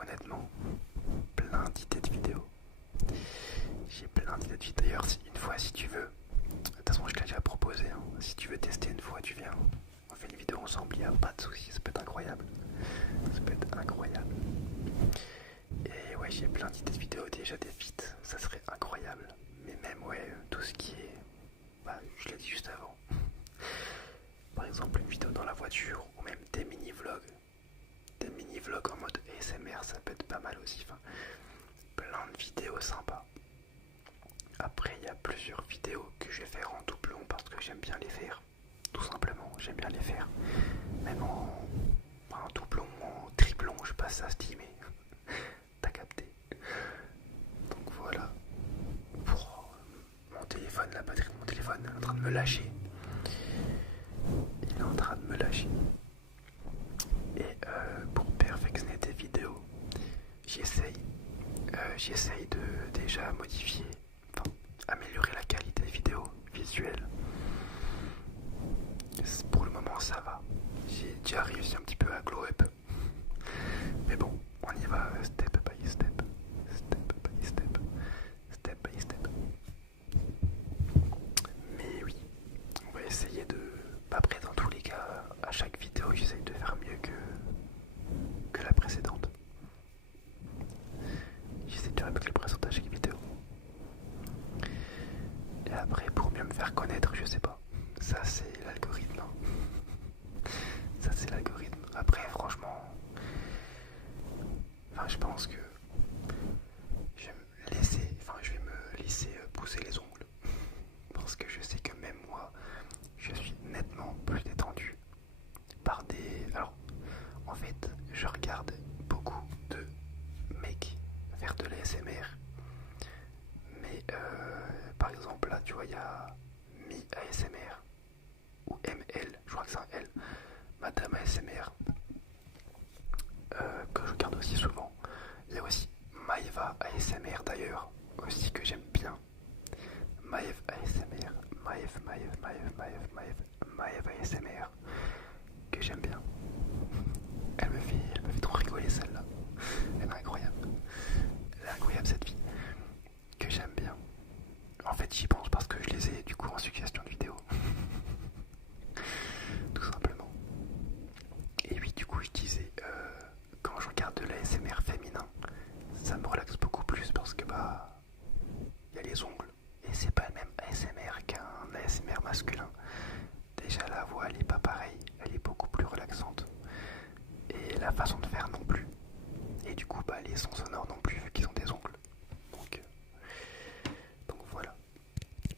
Honnêtement, plein d'idées de vidéos. J'ai plein d'idées de vidéos. D'ailleurs, une fois, si tu veux, de toute façon, je te l'ai déjà proposé. Hein. Si tu veux tester une fois, tu viens. On fait une vidéo ensemble, il n'y a pas de soucis. Ça peut être incroyable. Ça peut être incroyable. Et ouais, j'ai plein d'idées de vidéos, déjà des feats, ça serait incroyable. Mais même, ouais, tout ce qui est... je l'ai dit juste avant. Par exemple, une vidéo dans la voiture, ou même des mini-vlogs. Des mini-vlogs en mode ASMR, ça peut être pas mal aussi. Enfin, plein de vidéos sympas. Après, il y a plusieurs vidéos que je vais faire en doublon parce que j'aime bien les faire. Tout simplement, j'aime bien les faire. Même en doublon, en triplon, je sais pas si ça se dit, mais t'as capté. Donc voilà. Pour mon téléphone, la batterie de mon téléphone est en train de me lâcher. Il est en train de me lâcher. Et pour perfectionner tes vidéos, j'essaye de déjà modifier, enfin améliorer la qualité vidéo visuelle. Pour le moment ça va. J'ai déjà réussi un petit peu à glow up. Mais bon, on y va step by step. Step by step. Step by step. Mais oui, on va essayer de... Après, dans tous les cas, à chaque vidéo, j'essaye de faire mieux que la précédente. J'essaie de faire mieux que la précédente à chaque vidéo. Et après, pour mieux me faire connaître, je sais pas. Ça, c'est l'algorithme. Hein. Ça, c'est l'algorithme. Après, franchement... je pense que je vais me laisser pousser les ongles. Parce que je sais que même moi, je suis nettement plus détendu par des... Alors, en fait, je regarde beaucoup de mecs faire de l'ASMR. Mais, par exemple, là, tu vois, il y a Mi ASMR. Ou ML, je crois que c'est un L. Madame ASMR. Que je regarde aussi souvent. Il y a aussi Maeva ASMR d'ailleurs, aussi que j'aime bien. Maeve ASMR, Maeve ASMR, que j'aime bien. Elle me fait trop rigoler celle-là. Elle est incroyable. Elle est incroyable cette fille. Que j'aime bien. En fait j'y pense parce que je les ai du coup en suggestion de vidéo. Tout simplement. Et oui, du coup je disais, quand je regarde de l'ASMR féminin, ça me relaxe beaucoup plus parce que il y a les ongles et c'est pas le même ASMR qu'un ASMR masculin. Déjà la voix elle est pas pareille, elle est beaucoup plus relaxante et la façon de faire non plus. Et du coup les sons sonores non plus vu qu'ils ont des ongles. Donc voilà.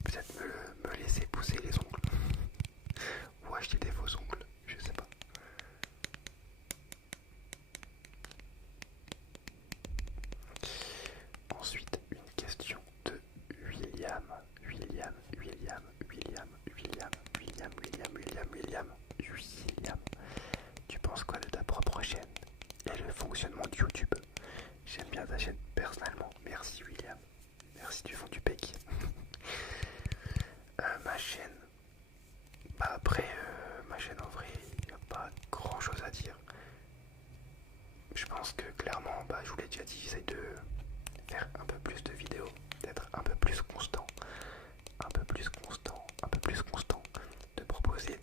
Peut-être me laisser pousser les ongles ou acheter des faux ongles, je sais pas. fonctionnement de YouTube. J'aime bien ta chaîne personnellement. Merci William. Merci du fond du bec. Ma chaîne. Bah après, ma chaîne en vrai, il n'y a pas grand chose à dire. Je pense que clairement, bah, je vous l'ai déjà dit, j'essaye de faire un peu plus de vidéos, d'être un peu plus constant, un peu plus constant, un peu plus constant, de proposer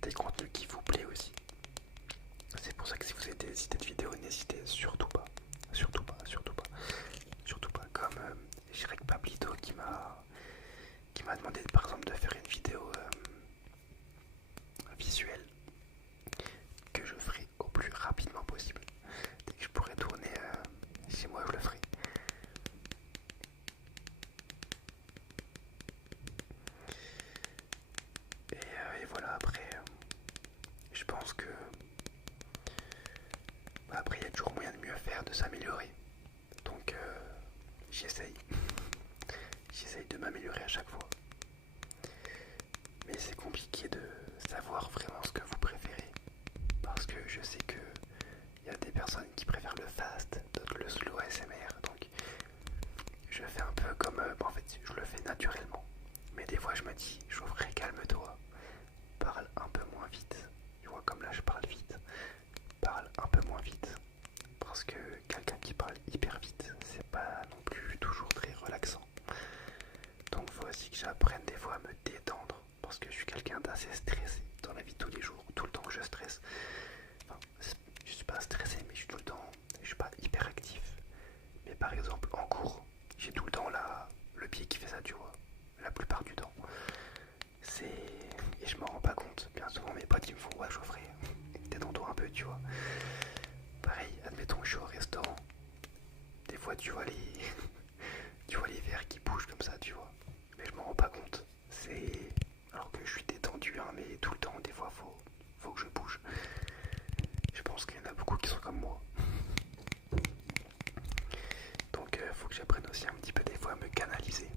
des contenus qui vous plaît aussi. C'est pour ça que si vous avez des idées de vidéos, n'hésitez surtout pas, surtout pas, surtout pas, surtout pas. Comme Shrek Pablito qui m'a demandé par exemple de faire une vidéo visuelle que je ferai au plus rapidement possible. Dès que je pourrai tourner chez moi, je le ferai. Et voilà, après, je pense que après, il y a toujours moyen de mieux faire, de s'améliorer. Donc, j'essaye. J'essaye de m'améliorer à chaque fois. Mais c'est compliqué de savoir vraiment ce que vous préférez. Parce que je sais que il y a des personnes qui préfèrent le fast, d'autres le slow ASMR. Donc, je fais un peu comme... en fait, je le fais naturellement. Mais des fois, je me dis, Geoffrey, calme-toi. Parle un peu moins vite. Tu vois, comme là, je parle vite. Parle un peu moins vite. Parce que quelqu'un qui parle hyper vite, c'est pas non plus toujours très relaxant. Donc faut aussi que j'apprenne des fois à me détendre. Parce que je suis quelqu'un d'assez stressé dans la vie de tous les jours. Tout le temps je stresse. Enfin, je suis pas stressé, mais je suis tout le temps... Je suis pas hyper actif. Mais par exemple, en cours, j'ai tout le temps là, le pied qui fait ça, tu vois. La plupart du temps. Et je m'en rends pas compte. Bien souvent mes potes ils me font ouais Geoffrey, détends-toi un peu, tu vois. Pareil, admettons que je suis au restaurant. Des fois tu vois les tu vois les verres qui bougent comme ça, tu vois. Mais je m'en rends pas compte. C'est alors que je suis détendu, hein, mais tout le temps, des fois faut que je bouge. Je pense qu'il y en a beaucoup qui sont comme moi. Donc faut que j'apprenne aussi un petit peu des fois à me canaliser.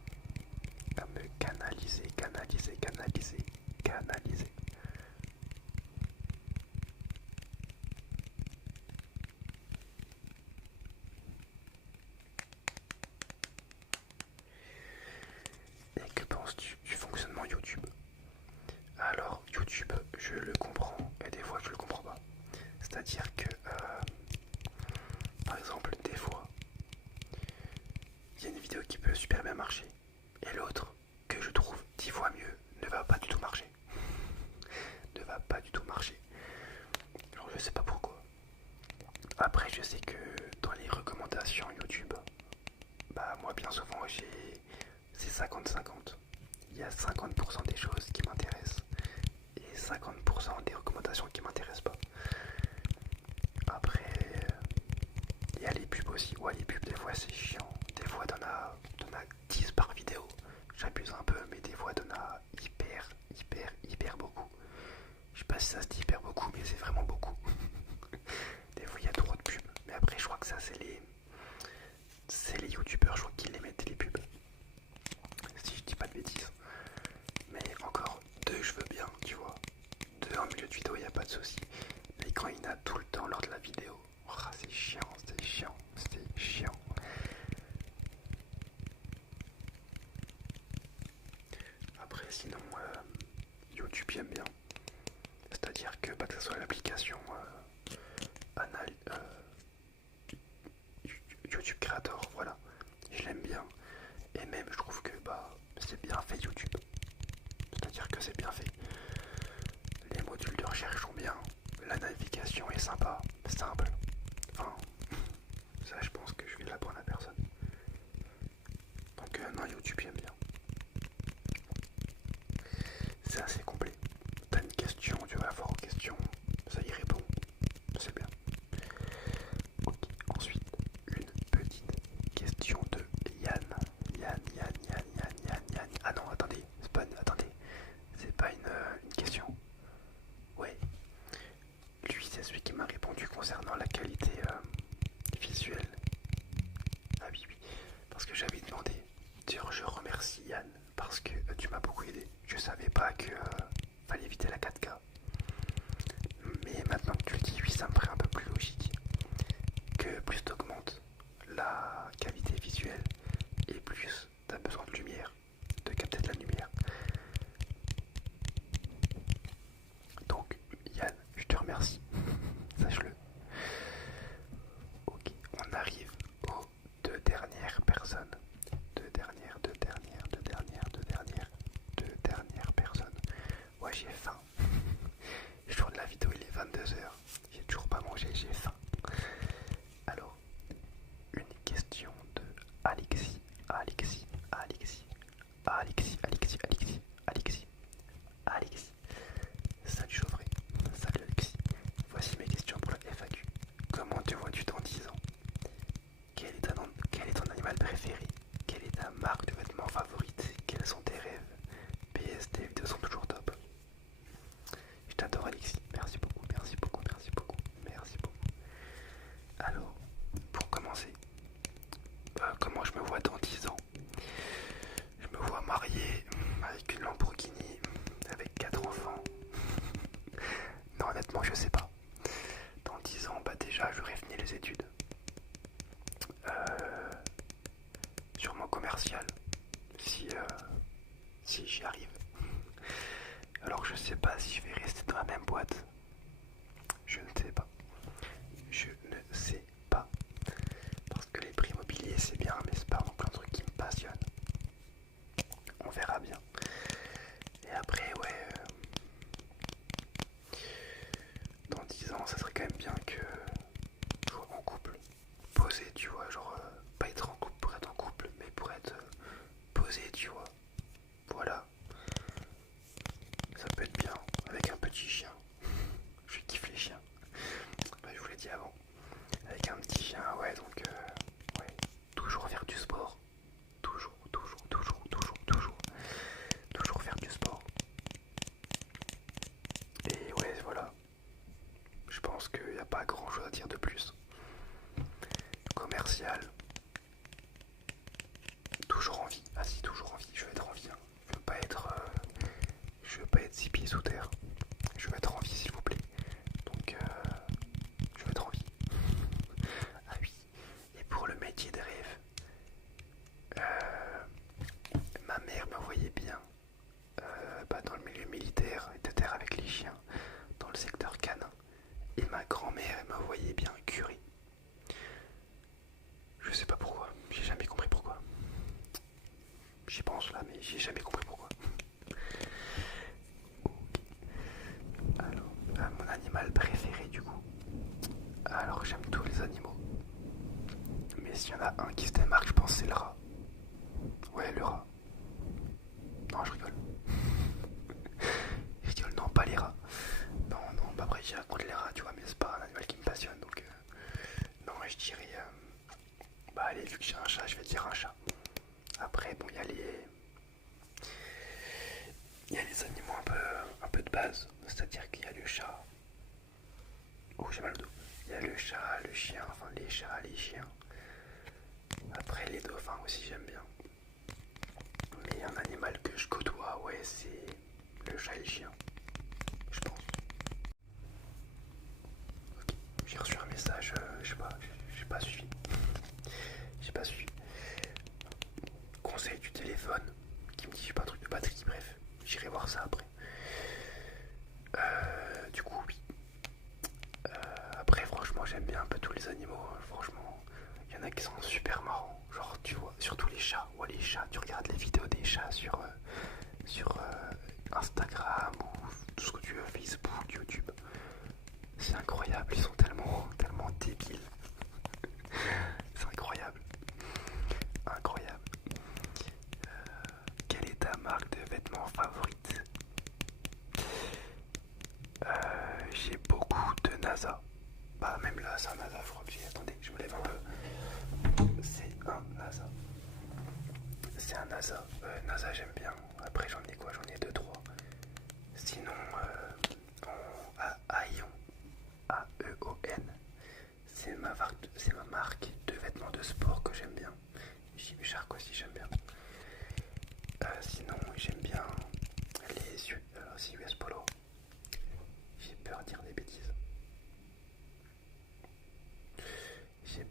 À me canaliser, canaliser, canaliser, canaliser. Et que penses-tu du fonctionnement YouTube? Alors YouTube, je le comprends et des fois je le comprends pas. C'est-à-dire que, par exemple, des fois, il y a une vidéo qui peut super bien marcher et l'autre, que je trouve 10 fois mieux, ne va pas du tout marcher. Ne va pas du tout marcher. Alors je sais pas pourquoi. Après je sais que dans les recommandations YouTube, bah moi bien souvent c'est 50-50. Il y a 50% des choses qui m'intéressent et 50% des recommandations qui m'intéressent pas. Après, il y a les pubs aussi. Ouais, les pubs des fois c'est chiant. Des fois t'en as 10 par vidéo. J'abuse un peu, mais des fois t'en as hyper beaucoup. Je sais pas si ça se dit hyper beaucoup, mais c'est vraiment beaucoup. Des fois il y a trop de pubs. Mais après je crois que ça c'est les youtubeurs, je crois qu'ils les mettent les pubs. Si je dis pas de bêtises. Mais encore, deux je veux bien, tu vois. Deux en milieu de vidéo, il n'y a pas de souci. Mais quand il y en a tout le temps lors de la vidéo, oh, c'est chiant, c'est chiant, c'est chiant. Après, sinon, YouTube j'aime bien. C'est-à-dire que, bah, que ce soit l'application YouTube Creator, voilà, je l'aime bien. Et même, je trouve que bah, c'est bien fait YouTube. C'est-à-dire que c'est bien fait. Les modules de recherche sont bien. La navigation est sympa, simple. Enfin, ça, je pense que je vais l'apprendre à personne. Donc, non, YouTube, j'aime bien. C'est assez complet. T'as une question, tu vas avoir aux questions, ça y répond. C'est bien. Ok, ensuite, une petite question de Yann. Yann. Ah non, attendez, c'est pas une question. Ouais, lui, c'est celui qui m'a répondu concernant la qualité visuelle. Ah oui, parce que j'avais demandé. Dire je remercie Yann parce que tu m'as beaucoup aidé. Je savais pas que fallait éviter la 4K. Mais maintenant que tu le dis, oui, ça me paraît un peu plus logique. que plus tu augmentes la qualité visuelle et plus tu as besoin de lumière, de capter de la lumière. Donc Yann, je te remercie, sache-le. Ok, on arrive aux deux dernières personnes. Deux dernières personnes. Ouais, j'ai faim. Je tourne la vidéo, il est 22h. J'ai toujours pas mangé, j'ai faim. Alors, une question de Alexis. Salut Chauvry. Salut Alexis. Voici mes questions pour la FAQ. Comment te vois-tu dans 10 ans? Quel est ton animal préféré? Quelle est ta marque de vêtements favorite? Quels sont tes rêves? PS, tes vidéos sont toujours top. Je t'adore Alexis. Merci beaucoup, merci beaucoup, merci beaucoup, merci beaucoup. Alors, pour commencer, comment je me vois dans 10 ans? Je me vois marié avec une Lamborghini, avec 4 enfants. Non, honnêtement, je sais pas. Dans 10 ans, bah déjà, j'aurai fini les études. Sûrement commercial, si j'y arrive. Alors, je sais pas si je vais rester dans la même boîte. Je ne sais pas. Je ne sais pas. Parce que les prix immobiliers, c'est bien, mais c'est pas non plus un truc qui me passionne. On verra bien. Et après, ouais, dans 10 ans, ça serait quand même bien que je sois en couple, posé, tu vois, genre pas être en couple pour être en couple, mais pour être posé, tu vois. Voilà, ça peut être bien avec un petit chien. Je kiffe les chiens. Bah, je vous l'ai dit avant. Avec un petit chien, ouais, donc ouais, toujours faire du sport. Toujours faire du sport. Et ouais, voilà. Je pense qu'il n'y a pas grand chose à dire de plus. Commercial. Toujours en vie. Ah si, toujours en vie. Je veux être en vie. Hein. Je veux pas être 6 pieds sous terre. Je veux être en vie, s'il vous plaît. Donc, je veux être en vie. Ah oui. Et pour le métier de rêve, ma mère me voyait bien dans le milieu militaire, etc. avec les chiens, dans le secteur canin. Et ma grand-mère me voyait bien curé. Je sais pas pourquoi, j'ai jamais compris pourquoi. J'y pense là, mais j'ai jamais compris pourquoi. Alors, mon animal préféré du coup. Alors, j'aime tous les animaux. Mais s'il y en a un qui se démarque, je pense que c'est le rat. Ouais, le rat. Non, je rigole. Je rigole, non, pas les rats. Non, bah après, j'irai contre les rats, tu vois, mais c'est pas un animal qui me passionne, donc... non, je dirais... bah allez, vu que j'ai un chat, je vais dire un chat. Après, bon, il y a les animaux un peu de base, c'est-à-dire qu'il y a le chat. Oh, j'ai mal au dos. Il y a le chat, le chien, enfin les chats, les chiens. Après, les dauphins aussi, j'aime bien. Mais un animal que je côtoie, ouais, c'est le chat et le chien, je pense. Ok, j'ai reçu un message, je sais pas, j'ai pas suivi. J'ai pas suivi. Conseil du téléphone qui me dit j'ai pas de truc de batterie, bref, j'irai voir ça après. Du coup, oui. Après, franchement, j'aime bien un peu tous les animaux. Franchement, il y en a qui sont super marrants. Genre, tu vois, surtout les chats. Ouais, les chats, tu regardes les vidéos des chats sur Instagram ou tout ce que tu veux, Facebook, YouTube. C'est incroyable, ils sont tellement débiles. C'est incroyable. Incroyable. Quelle est ta marque de vêtements favorite? J'ai beaucoup de NASA. Bah même là, c'est un NASA, faut que attendez, je me lève un peu. C'est un NASA. C'est un NASA. NASA j'aime bien. Après j'en ai quoi? J'en ai 2-3. Sinon, Aeon. A-E-O-N. C'est ma marque de vêtements de sport que j'aime bien. Gymshark aussi j'aime bien. Sinon j'aime bien c'est US Polo. J'ai peur de dire des bêtises. J'ai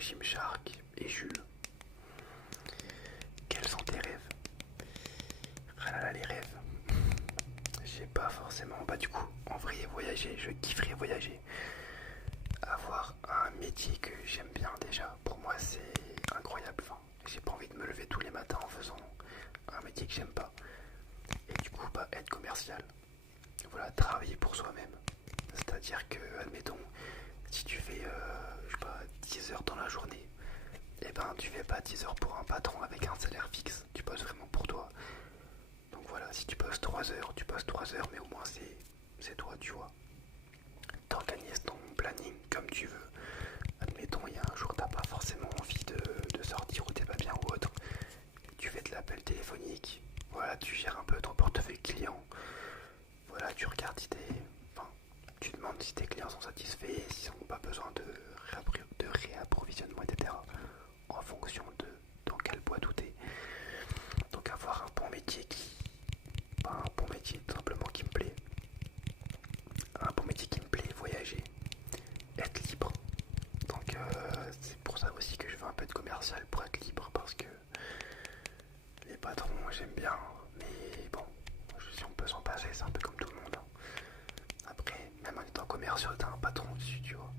Gymshark et Jules. Quels sont tes rêves? Ah là là, les rêves. J'ai pas forcément. Bah, du coup, en vrai, voyager, je kifferais voyager. Avoir un métier que j'aime bien déjà, pour moi, c'est incroyable. Enfin, j'ai pas envie de me lever tous les matins en faisant un métier que j'aime pas. Et du coup, bah, être commercial. Voilà, travailler pour soi-même. C'est-à-dire que, admettons, si tu fais, je sais pas, 10 heures dans la journée, et ben tu fais pas 10 heures pour un patron avec un salaire fixe, tu bosses vraiment pour toi. Donc voilà, si tu bosses 3 heures, tu bosses 3 heures, mais au moins c'est toi, tu vois. T'organises ton planning comme tu veux. Admettons, il y a un jour, t'as pas forcément envie de sortir ou t'es pas bien ou autre. Tu fais de l'appel téléphonique, voilà, tu gères un peu ton portefeuille client. Voilà, tu regardes si enfin, tu demandes si tes clients sont satisfaits, s'ils n'ont pas besoin de réapprovisionnement, etc. En fonction de dans quelle boîte tout est. Donc avoir un bon métier pas un bon métier tout simplement qui me plaît. Un bon métier qui me plaît, voyager, être libre. Donc c'est pour ça aussi que je veux un peu de commercial pour être libre parce que les patrons j'aime bien, mais bon, si on peut s'en passer, c'est un peu comme tout le monde. Après, même en étant commercial, t'as un patron dessus, tu vois.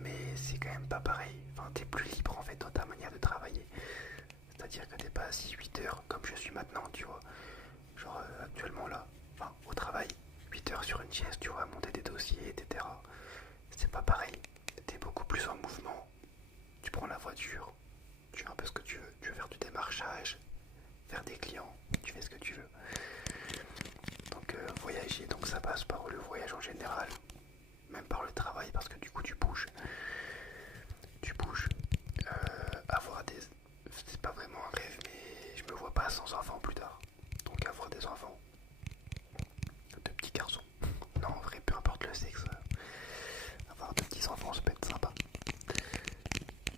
Mais c'est quand même pas pareil. Enfin, t'es plus libre en fait dans ta manière de travailler. C'est-à-dire que t'es pas assis 8 heures comme je suis maintenant, tu vois. Genre actuellement là, enfin au travail, 8 heures sur une chaise, tu vois, monter des dossiers, etc. C'est pas pareil. T'es beaucoup plus en mouvement. Tu prends la voiture, tu fais un peu ce que tu veux. Tu veux faire du démarchage, faire des clients, tu fais ce que tu veux. Donc voyager, donc ça passe par le voyage en général, même par le travail parce que du coup tu bouges. Tu bouges. Avoir des... C'est pas vraiment un rêve mais je me vois pas sans enfants plus tard. Donc avoir des enfants. De petits garçons. Non en vrai peu importe le sexe. Avoir de petits enfants ça peut être sympa.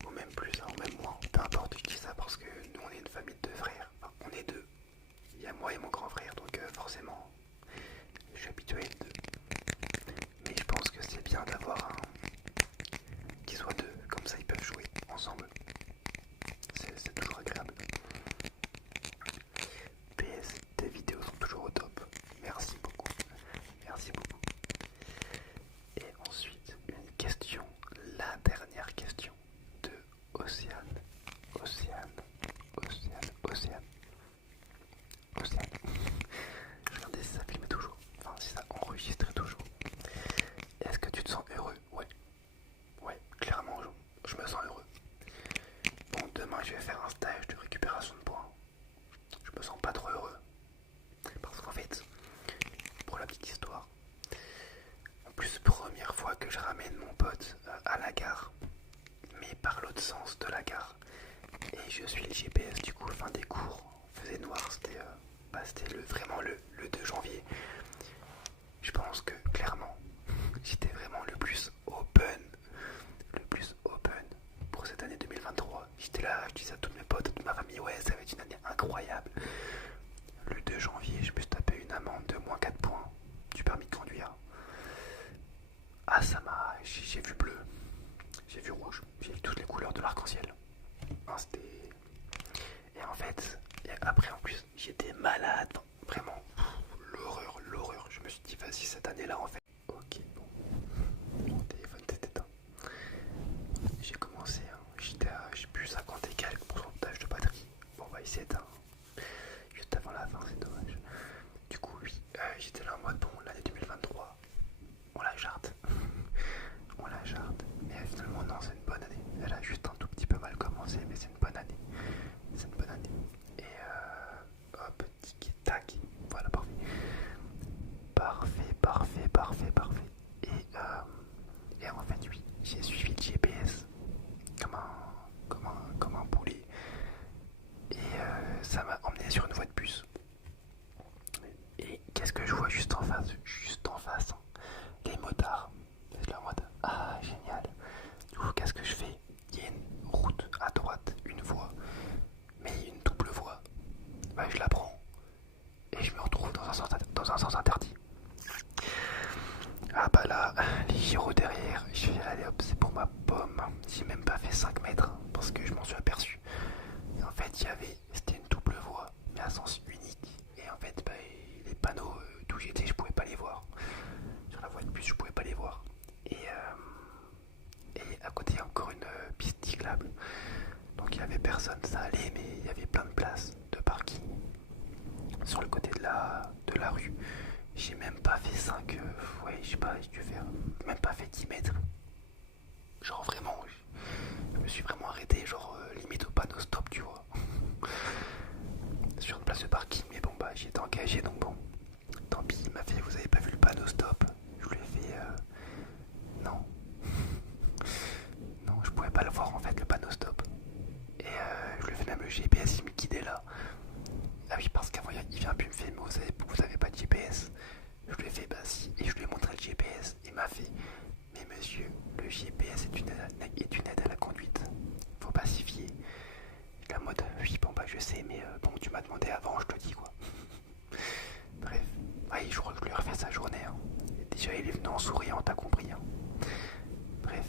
Ou même plus, hein, ou même moins. Peu importe, je dis ça parce que nous on est une famille de deux frères. Enfin, on est deux. Il y a moi et mon grand frère donc forcément je suis habitué à être deux. Mais je pense que c'est bien d'avoir un... qui soit deux. Comme ça ils peuvent jouer ensemble. C'est toujours agréable. PS, tes vidéos sont toujours au top. Merci beaucoup. Merci beaucoup. Et ensuite, une question, la dernière question de Océane. Océane. Je regardais si ça filmait toujours. Enfin, si ça enregistrait toujours. Est-ce que tu te sens heureux? Ouais. Ouais, clairement, je me sens heureux. Bon, demain, je vais faire un stage de récupération de points. Je me sens pas trop heureux. Parce qu'en fait, pour la petite histoire, en plus, première fois que je ramène mon pote à la gare, mais par l'autre sens de la gare. Et je suis le GPS du coup, fin des cours, faisait noir, c'était vraiment le 2 janvier. Je pense que clairement, j'étais vraiment le plus open pour cette année 2023. J'étais là, je disais à tous mes potes, à toute ma famille, ouais, ça va être une année incroyable. Le 2 janvier, je me suis tapé une amende de moins 4 points du permis de conduire. Ah, ça m'a. J'ai vu bleu, j'ai vu rouge, j'ai vu toutes les couleurs de l'arc-en-ciel. Hein, c'était. Et en fait, et après en plus, j'étais malade, vraiment. L'horreur. Je me suis dit, vas-y, cette année-là, en fait. Ok, bon. Mon téléphone était éteint. J'ai commencé, hein, j'étais à, j'ai plus 50 et quelques pourcentage de batterie. Bon, bah, il s'est éteint. Juste avant la fin, c'est dommage. Du coup, oui, j'étais là en mode, bon, l'année 2023, on la jarde. On la jarde. Mais finalement, non, c'est une bonne année. Elle a juste un tout petit peu mal commencé, mais c'est une bonne année. C'est une bonne année. Et hop, tic tac. Voilà, parfait. agréable. Donc il y avait personne, ça allait, mais il y avait plein de places de parking sur le côté de la rue. J'ai même pas fait 5, ouais, je sais pas, j'ai dû faire même pas fait 10 mètres. Genre vraiment, je me suis vraiment arrêté, genre limite au panneau stop, tu vois. Sur une place de parking, mais bon, bah j'y étais engagé, donc bon, tant pis. Il m'a fait, vous avez pas vu le panneau stop? Je lui ai fait, non. Non, je pouvais pas le voir en fait, le panneau stop. Et je lui ai fait même le GPS, il me guidait là. Ah oui, parce qu'avant il vient plus me faire, mais vous avez pas de GPS? Je lui ai fait, bah si, et je lui ai montré le GPS. Il m'a fait, mais monsieur, le GPS est une aide à la conduite. Faut pas s'y fier. La mode, oui, bon bah je sais, mais bon, tu m'as demandé avant, je te dis quoi. Bref, ouais, je crois que je lui ai refait sa journée. Hein. Déjà, il est venu en souriant, t'as compris. Hein. Bref,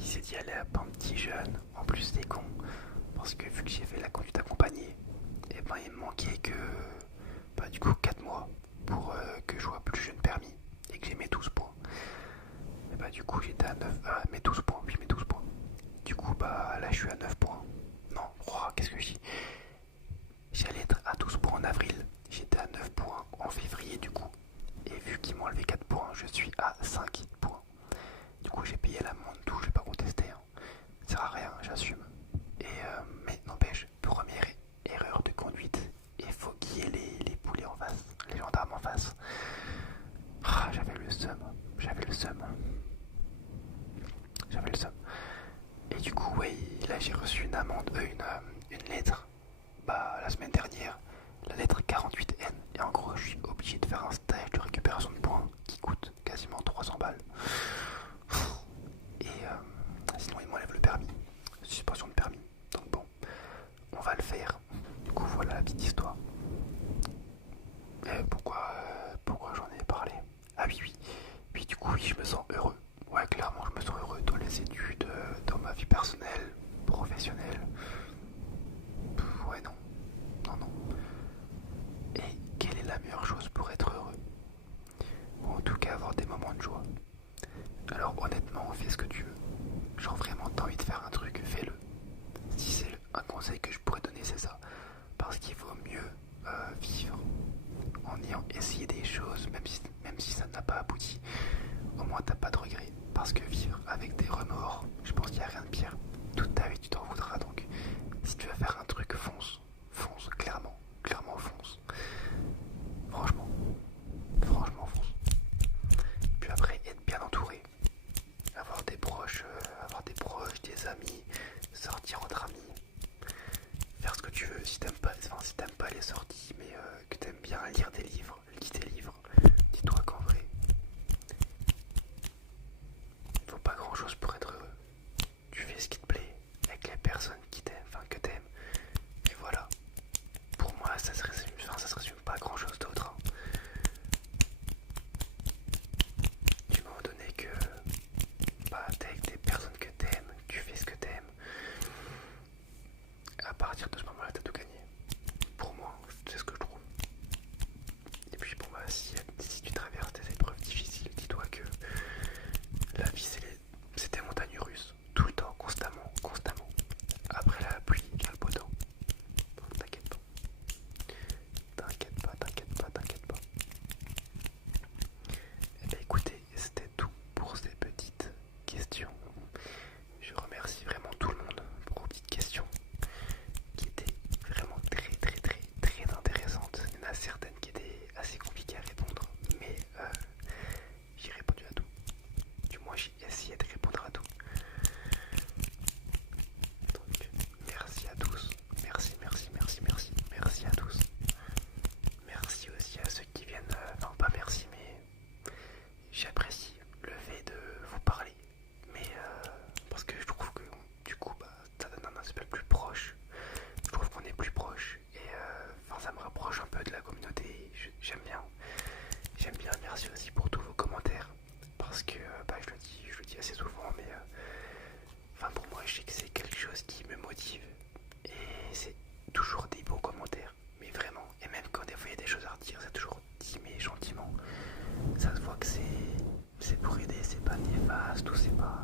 il s'est dit, allez, un petit jeune, en plus c'est con, parce que vu que j'ai fait la conduite accompagnée, et ben il me manquait que, bah du coup, 4 mois pour que je sois plus jeune permis et que j'ai mes 12 points. Et bah du coup, j'étais à 9, mes 12 points, oui, mes 12 points. Du coup, bah là, je suis à 9 points. Non, oh, qu'est-ce que je dis? J'allais être à 12 points en avril, j'étais à 9 points en février du coup. Et vu qu'ils m'ont enlevé 4 points, je suis à 5 points. Du coup, j'ai payé l'amende, tout, je vais pas contester. Hein. Ça sert à rien, j'assume. Et mais n'empêche, première erreur de conduite, il faut guier les poulets en face, les gendarmes en face. Ah, j'avais le seum. Et du coup, ouais, là j'ai reçu une amende, une lettre, bah la semaine dernière, la lettre 48N. Et en gros, je suis obligé de faire un stage de récupération de points qui coûte quasiment 300 balles. Et sinon, ils m'enlèvent le permis, suspension de permis. Donc bon, on va le faire. Du coup, voilà la petite histoire. Et pourquoi j'en ai parlé? Ah oui, oui. Puis du coup, oui, je me sens heureux. Ouais, clairement, je me sens heureux dans les études, dans ma vie personnelle, professionnelle. Ouais, non. Non. Et quelle est la meilleure chose pour être heureux? Ou en tout cas, avoir des moments de joie. Alors, honnêtement, fais ce que tu veux. Genre, vraiment, t'as envie de faire un truc, fais-le. Si c'est un conseil que je pourrais donner, c'est ça. Parce qu'il vaut mieux vivre en ayant essayé des choses, même si ça n'a pas abouti. Au moins, t'as pas de regrets. Parce que vivre avec des remords, je pense qu'il n'y a rien de pire. Toute ta vie, tu t'en voudras. Donc, si tu veux faire un truc, fonce. Fonce, clairement fonce. Franchement, fonce. Puis après, être bien entouré. Avoir des proches, des amis, sortir entre amis. Faire ce que tu veux. Si t'aimes pas les sorties, mais que t'aimes bien lire des livres, lis des livres. Dis-toi qu'en vrai, il faut pas grand chose pour être heureux. Tu fais ce qui te plaît, avec les personnes qui t'aiment, que t'aimes. Et voilà. Pour moi, ça se résume pas à grand chose d'autre. Hein. Du moment donné que bah, t'es avec des personnes que t'aimes, tu fais ce que t'aimes, à partir de ce moment-là, t'as tout gagné. Pour moi, c'est ce que je trouve. Et puis bon, bah, si tu traverses des épreuves difficiles, dis-toi que la vie, c'est des montagnes russes. Tout le temps, constamment. Après la pluie, il y a le beau temps. Donc t'inquiète pas. T'inquiète pas. Eh bien écoutez, c'était tout pour ces petites questions. Je remercie vraiment tout le monde pour vos petites questions qui étaient vraiment très intéressantes. Il y en a certaines qui étaient assez compliquées à répondre, mais j'ai répondu à tout. Du moins j'ai essayé de répondre à tout. Donc merci à tous. Merci à tous. Merci aussi à ceux qui viennent, enfin pas merci, mais j'apprécie le fait de vous parler, mais parce que je trouve que du coup bah, ça donne un aspect plus proche. Je trouve qu'on est plus proche et ça me rapproche un peu de la communauté. J'aime bien. Merci aussi pour tous vos commentaires parce que bah, je le dis assez souvent, mais pour moi je sais que c'est quelque chose qui me motive et c'est toujours des beaux commentaires, mais vraiment. Et même quand des fois il y a des choses à redire, c'est toujours dit mais gentiment. Ça se voit que c'est pour aider, c'est pas néfaste ou c'est pas.